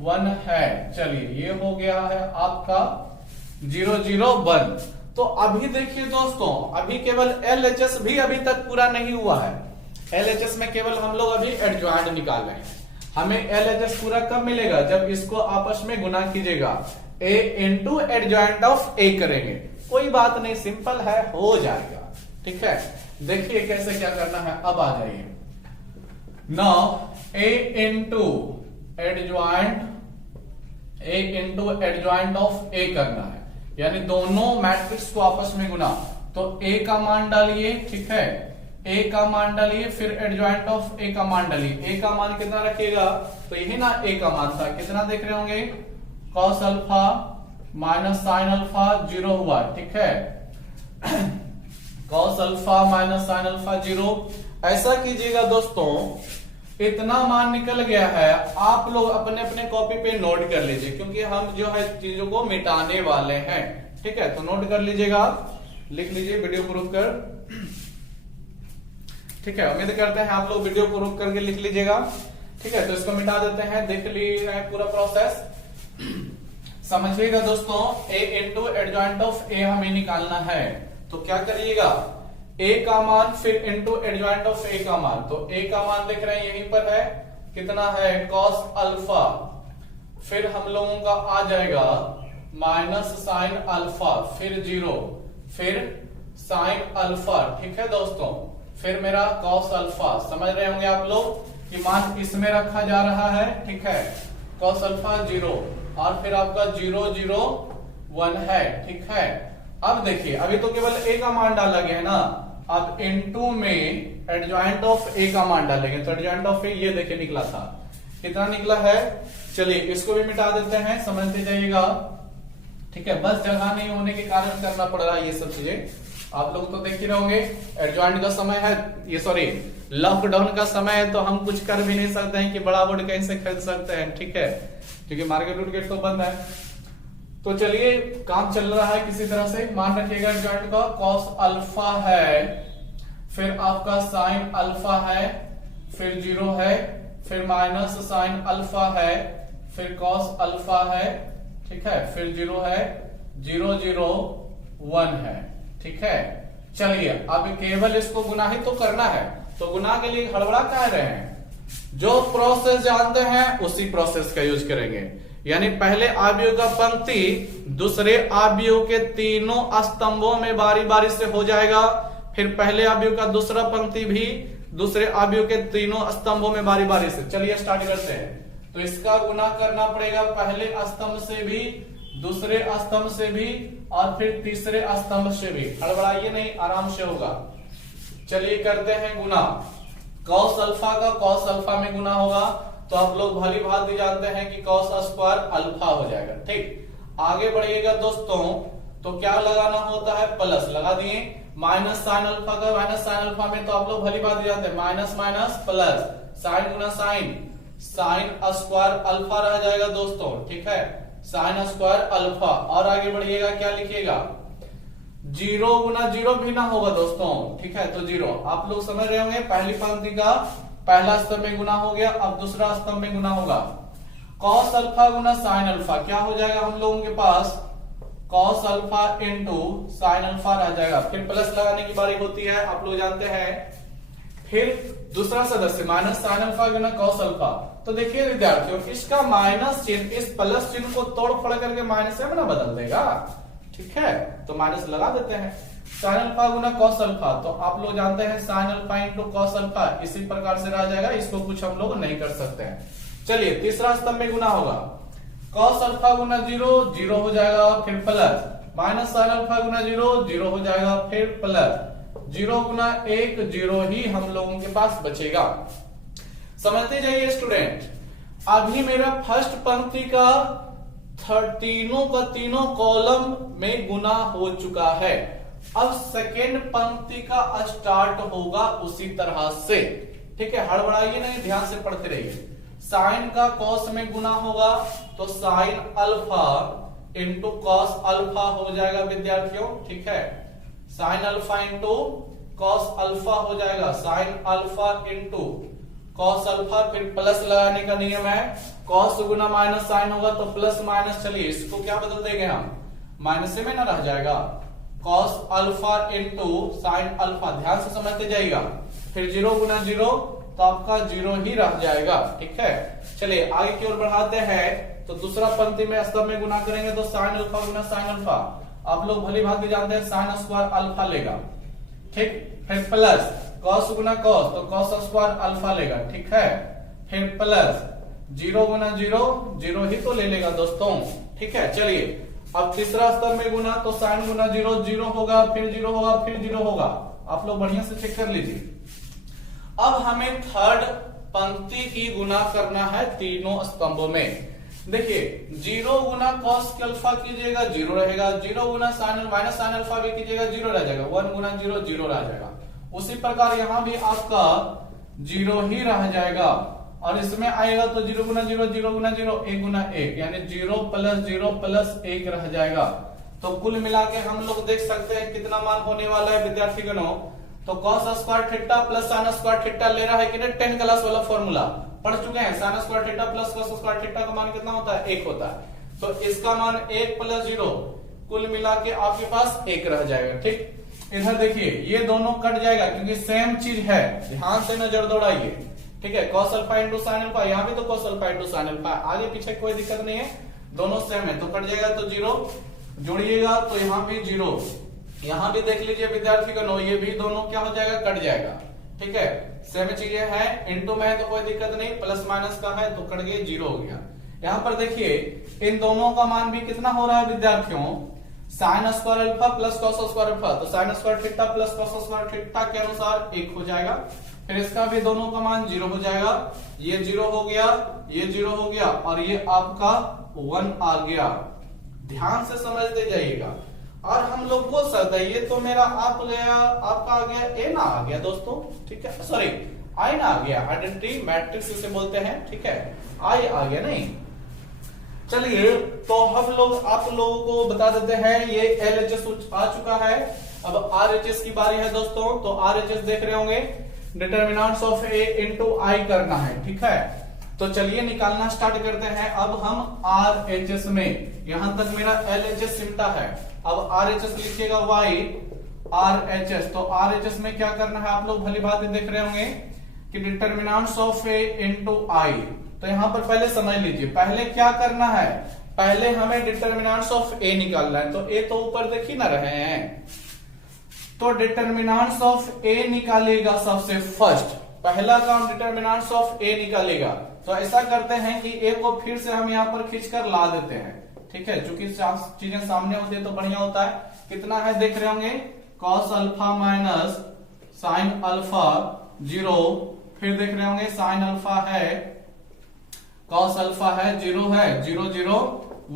1 है। चलिए ये हो गया है आपका 0 0 1। तो अभी देखिए दोस्तों, अभी केवल LHS भी अभी तक पूरा नहीं हुआ है, LHS में केवल हम लोग अभी एडजॉइंट निकाल रहे हैं। हमें LHS पूरा कब मिलेगा, जब इसको आपस में गुना कीजिएगा, a into adjoint of a करेंगे, कोई बात नहीं, सिंपल है, हो जाएगा। ठीक है, देखिए कैसे क्या करना है, अब आ जाइए। Now a into adjoint of a करना है, यानी दोनों मैट्रिक्स को आपस में गुना, तो a का मान डालिए, ठीक है, a का मान डालिए, फिर एडजॉइंट ऑफ a का मान डालिए। a का मान कितना रखिएगा, तो यही ना a का मान था, कितना देख रहे होंगे, cos alpha minus sine alpha 0 हुआ, ठीक है, cos alpha minus sine alpha 0। ऐसा कीजिएगा दोस्तों, इतना मान निकल गया है, आप लोग अपने अपने कॉपी पे नोट कर लीजिए, क्योंकि हम जो है चीजों को मिटाने वाले हैं। ठीक है, तो नोट कर लीजिएगा, लिख लीजिए वीडियो को रोक कर। ठीक है, उम्मीद करते हैं आप लोग वीडियो को रोक करके लिख लीजिएगा। ठीक है, तो इसको मिटा देते हैं, देख लीजिए पूरा प्रोसेस, समझिएगा दोस्तों। a into adjoint of a हमें निकालना है, तो क्या करिएगा, a का मान फिर इंटू एडजॉइंट ऑफ a का मान, तो a का मान देख रहे हैं यहीं पर है, कितना है cos अल्फा, फिर हम लोगों का आ जाएगा माइनस साइन अल्फा, फिर 0, फिर साइन अल्फा। ठीक है दोस्तों, फिर मेरा cos अल्फा, समझ रहे होंगे आप लोग कि मान इसमें रखा जा रहा है। ठीक है, cos अल्फा 0, और फिर आपका 0 0 1 है। ठीक है, अब देखिए अभी तो केवल a का मान डाला गया है ना, अब इनटू में एडजॉइंट ऑफ a का मान डालेंगे, तो एडजॉइंट ऑफ a ये देखिए निकला था, कितना निकला है। चलिए इसको भी मिटा देते हैं, समझते जाइएगा। ठीक है, बस जगह नहीं होने के कारण करना पड़ रहा है ये सब चीजें, आप लोग तो देख ही रहोगे। एडजॉइंट का समय है, ये सॉरी लॉकडाउन का समय है, तो हम कुछ कर भी नहीं सकते हैं कि बड़ा बोर्ड कहीं से खरीद सकते हैं। ठीक है, क्योंकि मार्केट उर्केट तो बंद है। तो चलिए काम चल रहा है किसी तरह से, मान रखिएगा एडजॉइंट का कॉस अल्फा है, फिर आपका साइन अल्फा है, फिर 0 है, फिर माइनस साइन अल्फा है, फिर कॉस अल्फा है, ठीक है, फिर 0 है, 0 0 1 है, ठीक है। चलिए अब केवल इसको गुना ही तो करना है, तो गुना के लिए हड़बड़ा कह रहे हैं, जो प्रोसेस जानते हैं उसी प्रोसेस का यूज करेंगे। यानी पहले आव्यूह का पंक्ति दूसरे आव्यूह के तीनों स्तंभों में बारी बारी से हो जाएगा, फिर पहले आव्यूह का दूसरा पंक्ति भी दूसरे आव्यूह के तीनों स्तंभों में बारी बारी से। चलिए स्टार्ट करते हैं। तो इसका गुना करना पड़ेगा पहले स्तंभ से भी, दूसरे स्तंभ से भी और फिर तीसरे स्तंभ से भी। हड़बड़ाइए नहीं, आराम से होगा। चलिए करते हैं गुना। कॉस अल्फा का कॉस अल्फा में गुना होगा तो आप लोग भली भांति जानते हैं कि कॉस स्क्वायर अल्फा हो जाएगा, ठीक। आगे बढ़िएगा दोस्तों, तो क्या लगाना होता है, प्लस लगा दिए। माइनस साइन अल्फा का माइनस साइन अल्फा में तो आप लोग भली भांति जानते हैं माइनस माइनस प्लस, साइन गुना साइन, साइन स्क्वायर अल्फा रह जाएगा दोस्तों, ठीक है, साइन स्क्वायर अल्फा। और आगे बढ़िएगा, क्या लिखिएगा, 0 गुना 0 भी ना होगा दोस्तों, ठीक है, तो 0। आप लोग समझ रहे होंगे, पहली पंक्ति का पहला स्तंभ में गुना हो गया, अब दूसरा स्तंभ में गुना होगा। कॉस अल्फा गुना साइन अल्फा क्या हो जाएगा हम लोगों के पास, cos alpha into sine alpha रह जाएगा। फिर प्लस लगाने की बारी होती है, आप लोग जानते हैं। फिर दूसरा सदस्य माइनस साइन अल्फा गुना कॉस अल्फा। तो देखिए विद्यार्थियों, इसका माइनस चिन्ह इस प्लस चिन्ह को तोड़ फोड़ करके माइनस में ना बदल देगा, ठीक है, तो माइनस लगा देते हैं। साइन अल्फा गुना कॉस अल्फा, तो आप लोग जानते हैं sine alpha into cos alpha, इसी प्रकार से रह जाएगा, इसको कुछ हम लोग नहीं कर सकते हैं। चलिए तीसरा स्तंभ में गुना होगा, कॉस अल्फा गुना 0 0 हो जाएगा, फिर प्लस माइनस साइन अल्फा गुना 0 0 हो जाएगा, फिर प्लस 0 गुना 1 0 ही हम लोगों के पास बचेगा। समझते जाइए स्टूडेंट। अभी मेरा फर्स्ट पंक्ति का तीनों का तीनों कॉलम में गुना हो चुका है। अब सेकेंड पंक्ति का स्टार्ट होगा उसी तरह से, ठीक है, हड़बड़ाइए नहीं, ध्यान से पढ़ते रहिए। साइन का कॉस में गुना होगा तो sine alpha into cos alpha हो जाएगा विद्यार्थियों, ठीक है, sine alpha into cos alpha हो जाएगा, sine alpha into cos alpha. फिर प्लस लगाने का नियम है, कॉस गुना माइनस साइन होगा तो प्लस माइनस। चलिए इसको क्या बदल देंगे हम, माइनस में ना रह जाएगा, cos alpha into sine alpha, ध्यान से समझते जाइएगा। फिर 0 गुना 0 तो आपका 0 ही रह जाएगा, ठीक है। चलिए आगे की ओर बढ़ाते हैं। तो दूसरा पंक्ति में स्तंभ में गुना करेंगे तो साइन अल्फा गुना साइन अल्फा, आप लोग भली भांति जानते हैं साइन स्क्वायर अल्फा लेगा, ठीक। फिर प्लस कॉस गुना कॉस तो कॉस स्क्वायर अल्फा लेगा, ठीक है। फिर प्लस 0 गुना 0 0 ही तो ले लेगा दोस्तों, ठीक है। चलिए अब तीसरा स्तंभ में गुना तो साइन गुना 0 0 होगा, फिर 0 होगा, फिर 0 होगा, आप लोग बढ़िया से चेक कर लीजिए। अब हमें थर्ड पंक्ति की गुना करना है तीनों स्तंभों में। देखिए 0 गुना कॉस अल्फा कीजिएगा 0 रहेगा, 0 गुना साइन माइनस साइन अल्फा भी कीजिएगा 0 रह जाएगा, 1 गुना 0 0 रह जाएगा। उसी प्रकार यहां भी आपका 0 ही रह जाएगा, और इसमें आएगा तो 0 गुना 0 0 गुना 0 1 गुना 1, यानी 0 प्लस 1 रह जाएगा। तो कुल मिला के हम लोग देख सकते हैं कितना मान होने वाला है विद्यार्थीगणों। तो cos square theta plus sine square theta ले रहा है कि नहीं, 10 क्लास वाला फॉर्मूला पढ़ चुके हैं। Sign square theta plus cos square theta का मान कितना होता है, 1 होता है। तो इसका मान 1 प्लस 0 कुल मिला के आपके पास 1 रह जाएगा, ठीक। इधर देखिए ये दोनों कट जाएगा क्योंकि सेम चीज है, ध्यान से नजर दौड़ाइए, ठीक है। Cos alpha into sine alpha, यहाँ भी तो cos alpha into sine alpha, आगे पीछे कोई दिक्कत नहीं है, दोनों सेम है। तो कट जाएगा तो 0 जोड़िएगा तो यहाँ भी 0, यहाँ भी देख लीजिए विद्यार्थीगणों, ये भी दोनों क्या हो जाएगा, कट जाएगा, ठीक है। सेम चीजें हैं, इंटू में है तो कोई दिक्कत नहीं, प्लस माइनस का है तो कट गए 0 हो गया। यहाँ पर देखिए इन दोनों का मान भी कितना हो रहा है विद्यार्थियों, sine square alpha plus cos square alpha, तो sine square theta plus cos square theta के अनुसार 1 हो जाएगा। फिर इसका भी दोनों का मान 0 हो जाएगा, ये 0 हो गया, ये 0 हो गया, और ये आपका 1 आ गया। ध्यान से समझते जाइएगा। और हम लोग बोल सकते हैं ये तो मेरा आप गया, आपका आ गया, ए ना आ गया दोस्तों, ठीक है, सॉरी आई ना आ गया, आइडेंटिटी मैट्रिक्स इसे बोलते हैं, ठीक है, आई आ गया नहीं। चलिए तो हम लोग आप लोगों को बता देते हैं, ये LHS आ चुका है। अब RHS की बारी है दोस्तों। तो RHS देख रहे होंगे, डिटर्मिनेंट्स ऑफ A इंटू आई करना है, ठीक है। तो चलिए निकालना स्टार्ट करते हैं। अब हम RHS में, यहां तक मेरा LHS सिमटा है, अब RHS लिखिएगा Y RHS। तो RHS में क्या करना है, आप लोग भली बात देख रहे होंगे कि डिटर्मिनेंट्स ऑफ A इंटू आई। तो यहां पर पहले समझ लीजिए, पहले क्या करना है, पहले हमें डिटर्मिनेंट्स ऑफ A निकालना है। तो A तो ऊपर देख ही ना रहे हैं, तो डिटर्मिनेंट्स ऑफ A निकालेगा सबसे फर्स्ट, पहला काम डिटर्मिनेंट्स ऑफ A निकालेगा। तो ऐसा करते हैं कि A को फिर से हम यहां पर खींचकर ला देते हैं, ठीक है। चूंकि चीजें सामने होती है तो बढ़िया होता है। कितना है देख रहे होंगे, cos alpha minus sine alpha 0, फिर देख रहे होंगे साइन अल्फा है, कॉस अल्फा है 0 है, 0 0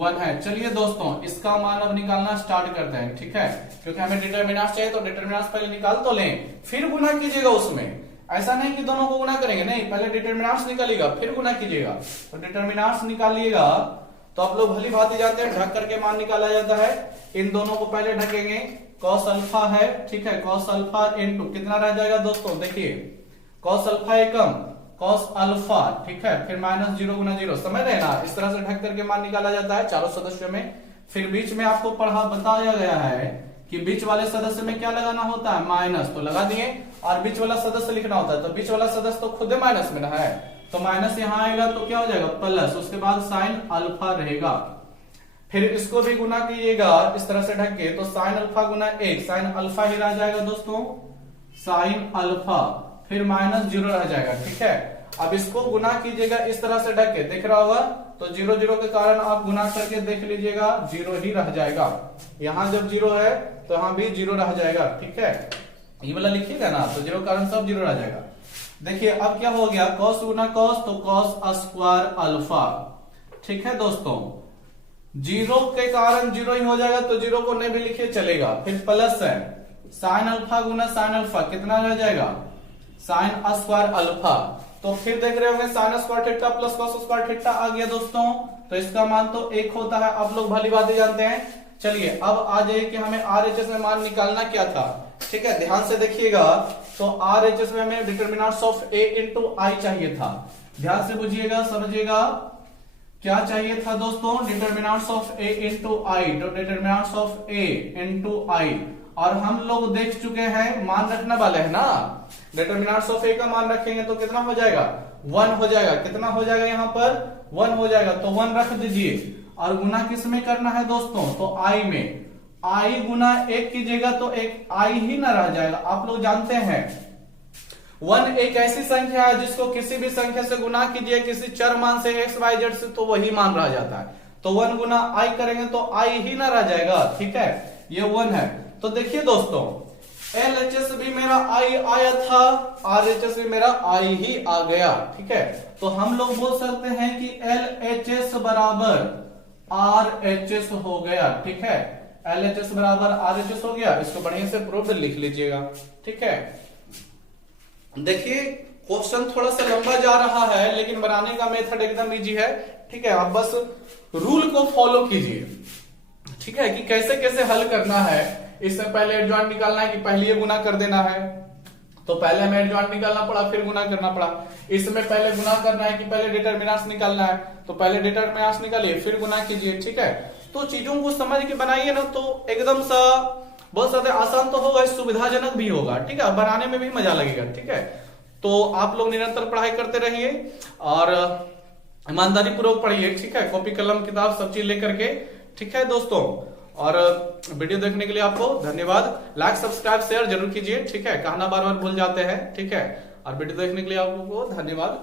1 है। चलिए दोस्तों इसका मान अब निकालना स्टार्ट करते हैं, ठीक है। क्योंकि हमें डिटर्मिनेंट्स चाहिए तो डिटर्मिनेंट्स पहले निकाल तो लें, फिर गुना कीजिएगा उसमें। ऐसा नहीं कि दोनों को गुना करेंगे, नहीं, पहले डिटर्मिनेंट्स निकालिएगा फिर गुना कीजिएगा। तो डिटर्मिनेंट्स निकालिएगा तो आप लोग भली बात ही जानते हैं, ढक करके मान निकाला जाता है। इन दोनों को पहले ढकेंगे, कॉस अल्फा है, ठीक है, कॉस अल्फा इंटू कितना रह जाएगा दोस्तों, देखिए कॉस अल्फा एकम कॉस अल्फा, ठीक है, फिर माइनस 0 गुना 0, समझ रहे ना, इस तरह से ढक करके मान निकाला जाता है चारों सदस्यों में। फिर बीच में आपको बताया गया है कि बीच वाले सदस्य में क्या लगाना होता है, माइनस, तो लगा दिए। और बीच वाला सदस्य लिखना होता है, तो बीच वाला सदस्य तो खुद माइनस में है, तो माइनस यहां आएगा तो क्या हो जाएगा प्लस, उसके बाद साइन अल्फा रहेगा। फिर इसको भी गुना कीजिएगा इस तरह से ढक के, तो साइन अल्फा गुना 1, साइन अल्फा ही रह जाएगा दोस्तों, साइन अल्फा, फिर माइनस 0 रह जाएगा, ठीक है। अब इसको गुना कीजिएगा इस तरह से ढक के, दिख रहा होगा, तो 0 0 के कारण आप गुना करके देख लीजिएगा 0 ही रह जाएगा। यहां जब 0 है तो यहां भी 0 रह जाएगा, ठीक है। ये वाला लिखिएगा ना, तो 0 कारण सब 0 रह जाएगा। देखिए अब क्या हो गया, कॉस गुना कॉस, तो कॉस स्क्वायर अल्फा, ठीक है दोस्तों। 0 के कारण 0 ही हो जाएगा, तो 0 को नहीं भी लिखिए चलेगा। फिर प्लस है, साइन अल्फा गुना साइन अल्फा कितना रह जाएगा, साइन स्क्वायर अल्फा। तो फिर देख रहे होंगे sine square theta plus cos square theta आ गया दोस्तों। तो इसका मान तो 1 होता है, आप लोग भली बातें जानते हैं। चलिए अब आ जाइए कि हमें RHS में मान निकालना क्या था, ठीक है। ध्यान से देखिएगा, तो RHS में हमें डिटर्मिनेंट्स ऑफ A इंटू आई चाहिए था। ध्यान से बुझिएगा, समझिएगा, क्या चाहिए था दोस्तों, डिटर्मिनेंट्स ऑफ A इंटू आई। तो डिटर्मिनेंट्स ऑफ A इंटू आई, और हम लोग देख चुके हैं मान रखने वाले हैं ना, डिटर्मिनेंट्स ऑफ A का मान रखेंगे तो कितना हो जाएगा, 1 हो जाएगा। कितना हो जाएगा, यहाँ पर 1 हो जाएगा, तो 1 रख दीजिए। और गुना किस में करना है दोस्तों, तो आई में, आई गुना 1 कीजिएगा तो एक आई ही ना रह जाएगा। आप लोग जानते हैं 1 एक ऐसी संख्या है जिसको किसी भी संख्या से गुना कीजिए, किसी चर मान से एक्स वाई जेड से, तो वही मान रह जाता है। तो 1 गुना आई करेंगे तो आई ही ना रह जाएगा, ठीक है, ये 1 है। तो देखिए दोस्तों LHS भी मेरा आई आया था, RHS भी मेरा आई ही आ गया, ठीक है। तो हम लोग बोल सकते हैं कि LHS बराबर RHS हो गया, ठीक है। LHS बराबर RHS हो गया, इसको बढ़िया से प्रूफ लिख लीजिएगा, ठीक है। देखिए क्वेश्चन थोड़ा सा लंबा जा रहा है, लेकिन बनाने का मेथड एकदम इजी है, ठीक है। आप बस रूल को फॉलो कीजिए, ठीक है, कि कैसे कैसे हल करना है। इससे पहले एडजॉइंट निकालना है कि पहले ये गुना कर देना है, तो पहले हमें एडजॉइंट निकालना पड़ा, फिर गुना करना पड़ा। इसमें पहले गुना करना है कि पहले डिटर्मिनेंट्स निकालना है, तो पहले डिटर्मिनेंट्स निकालिए फिर गुना कीजिए, ठीक है। तो चीजों को समझ के बनाइए ना, तो एकदम सा बहुत ज्यादा आसान तो होगा, सुविधाजनक भी होगा, ठीक है, बनाने में भी मजा लगेगा, ठीक है। तो आप लोग निरंतर पढ़ाई करते रहिए और ईमानदारी पूर्वक पढ़िए, ठीक है, कॉपी कलम किताब सब चीज लेकर के, ठीक है दोस्तों। और वीडियो देखने के लिए आपको धन्यवाद। लाइक सब्सक्राइब शेयर जरूर कीजिए, ठीक है, कहना बार बार भूल जाते हैं, ठीक है। और वीडियो देखने के लिए आपको धन्यवाद।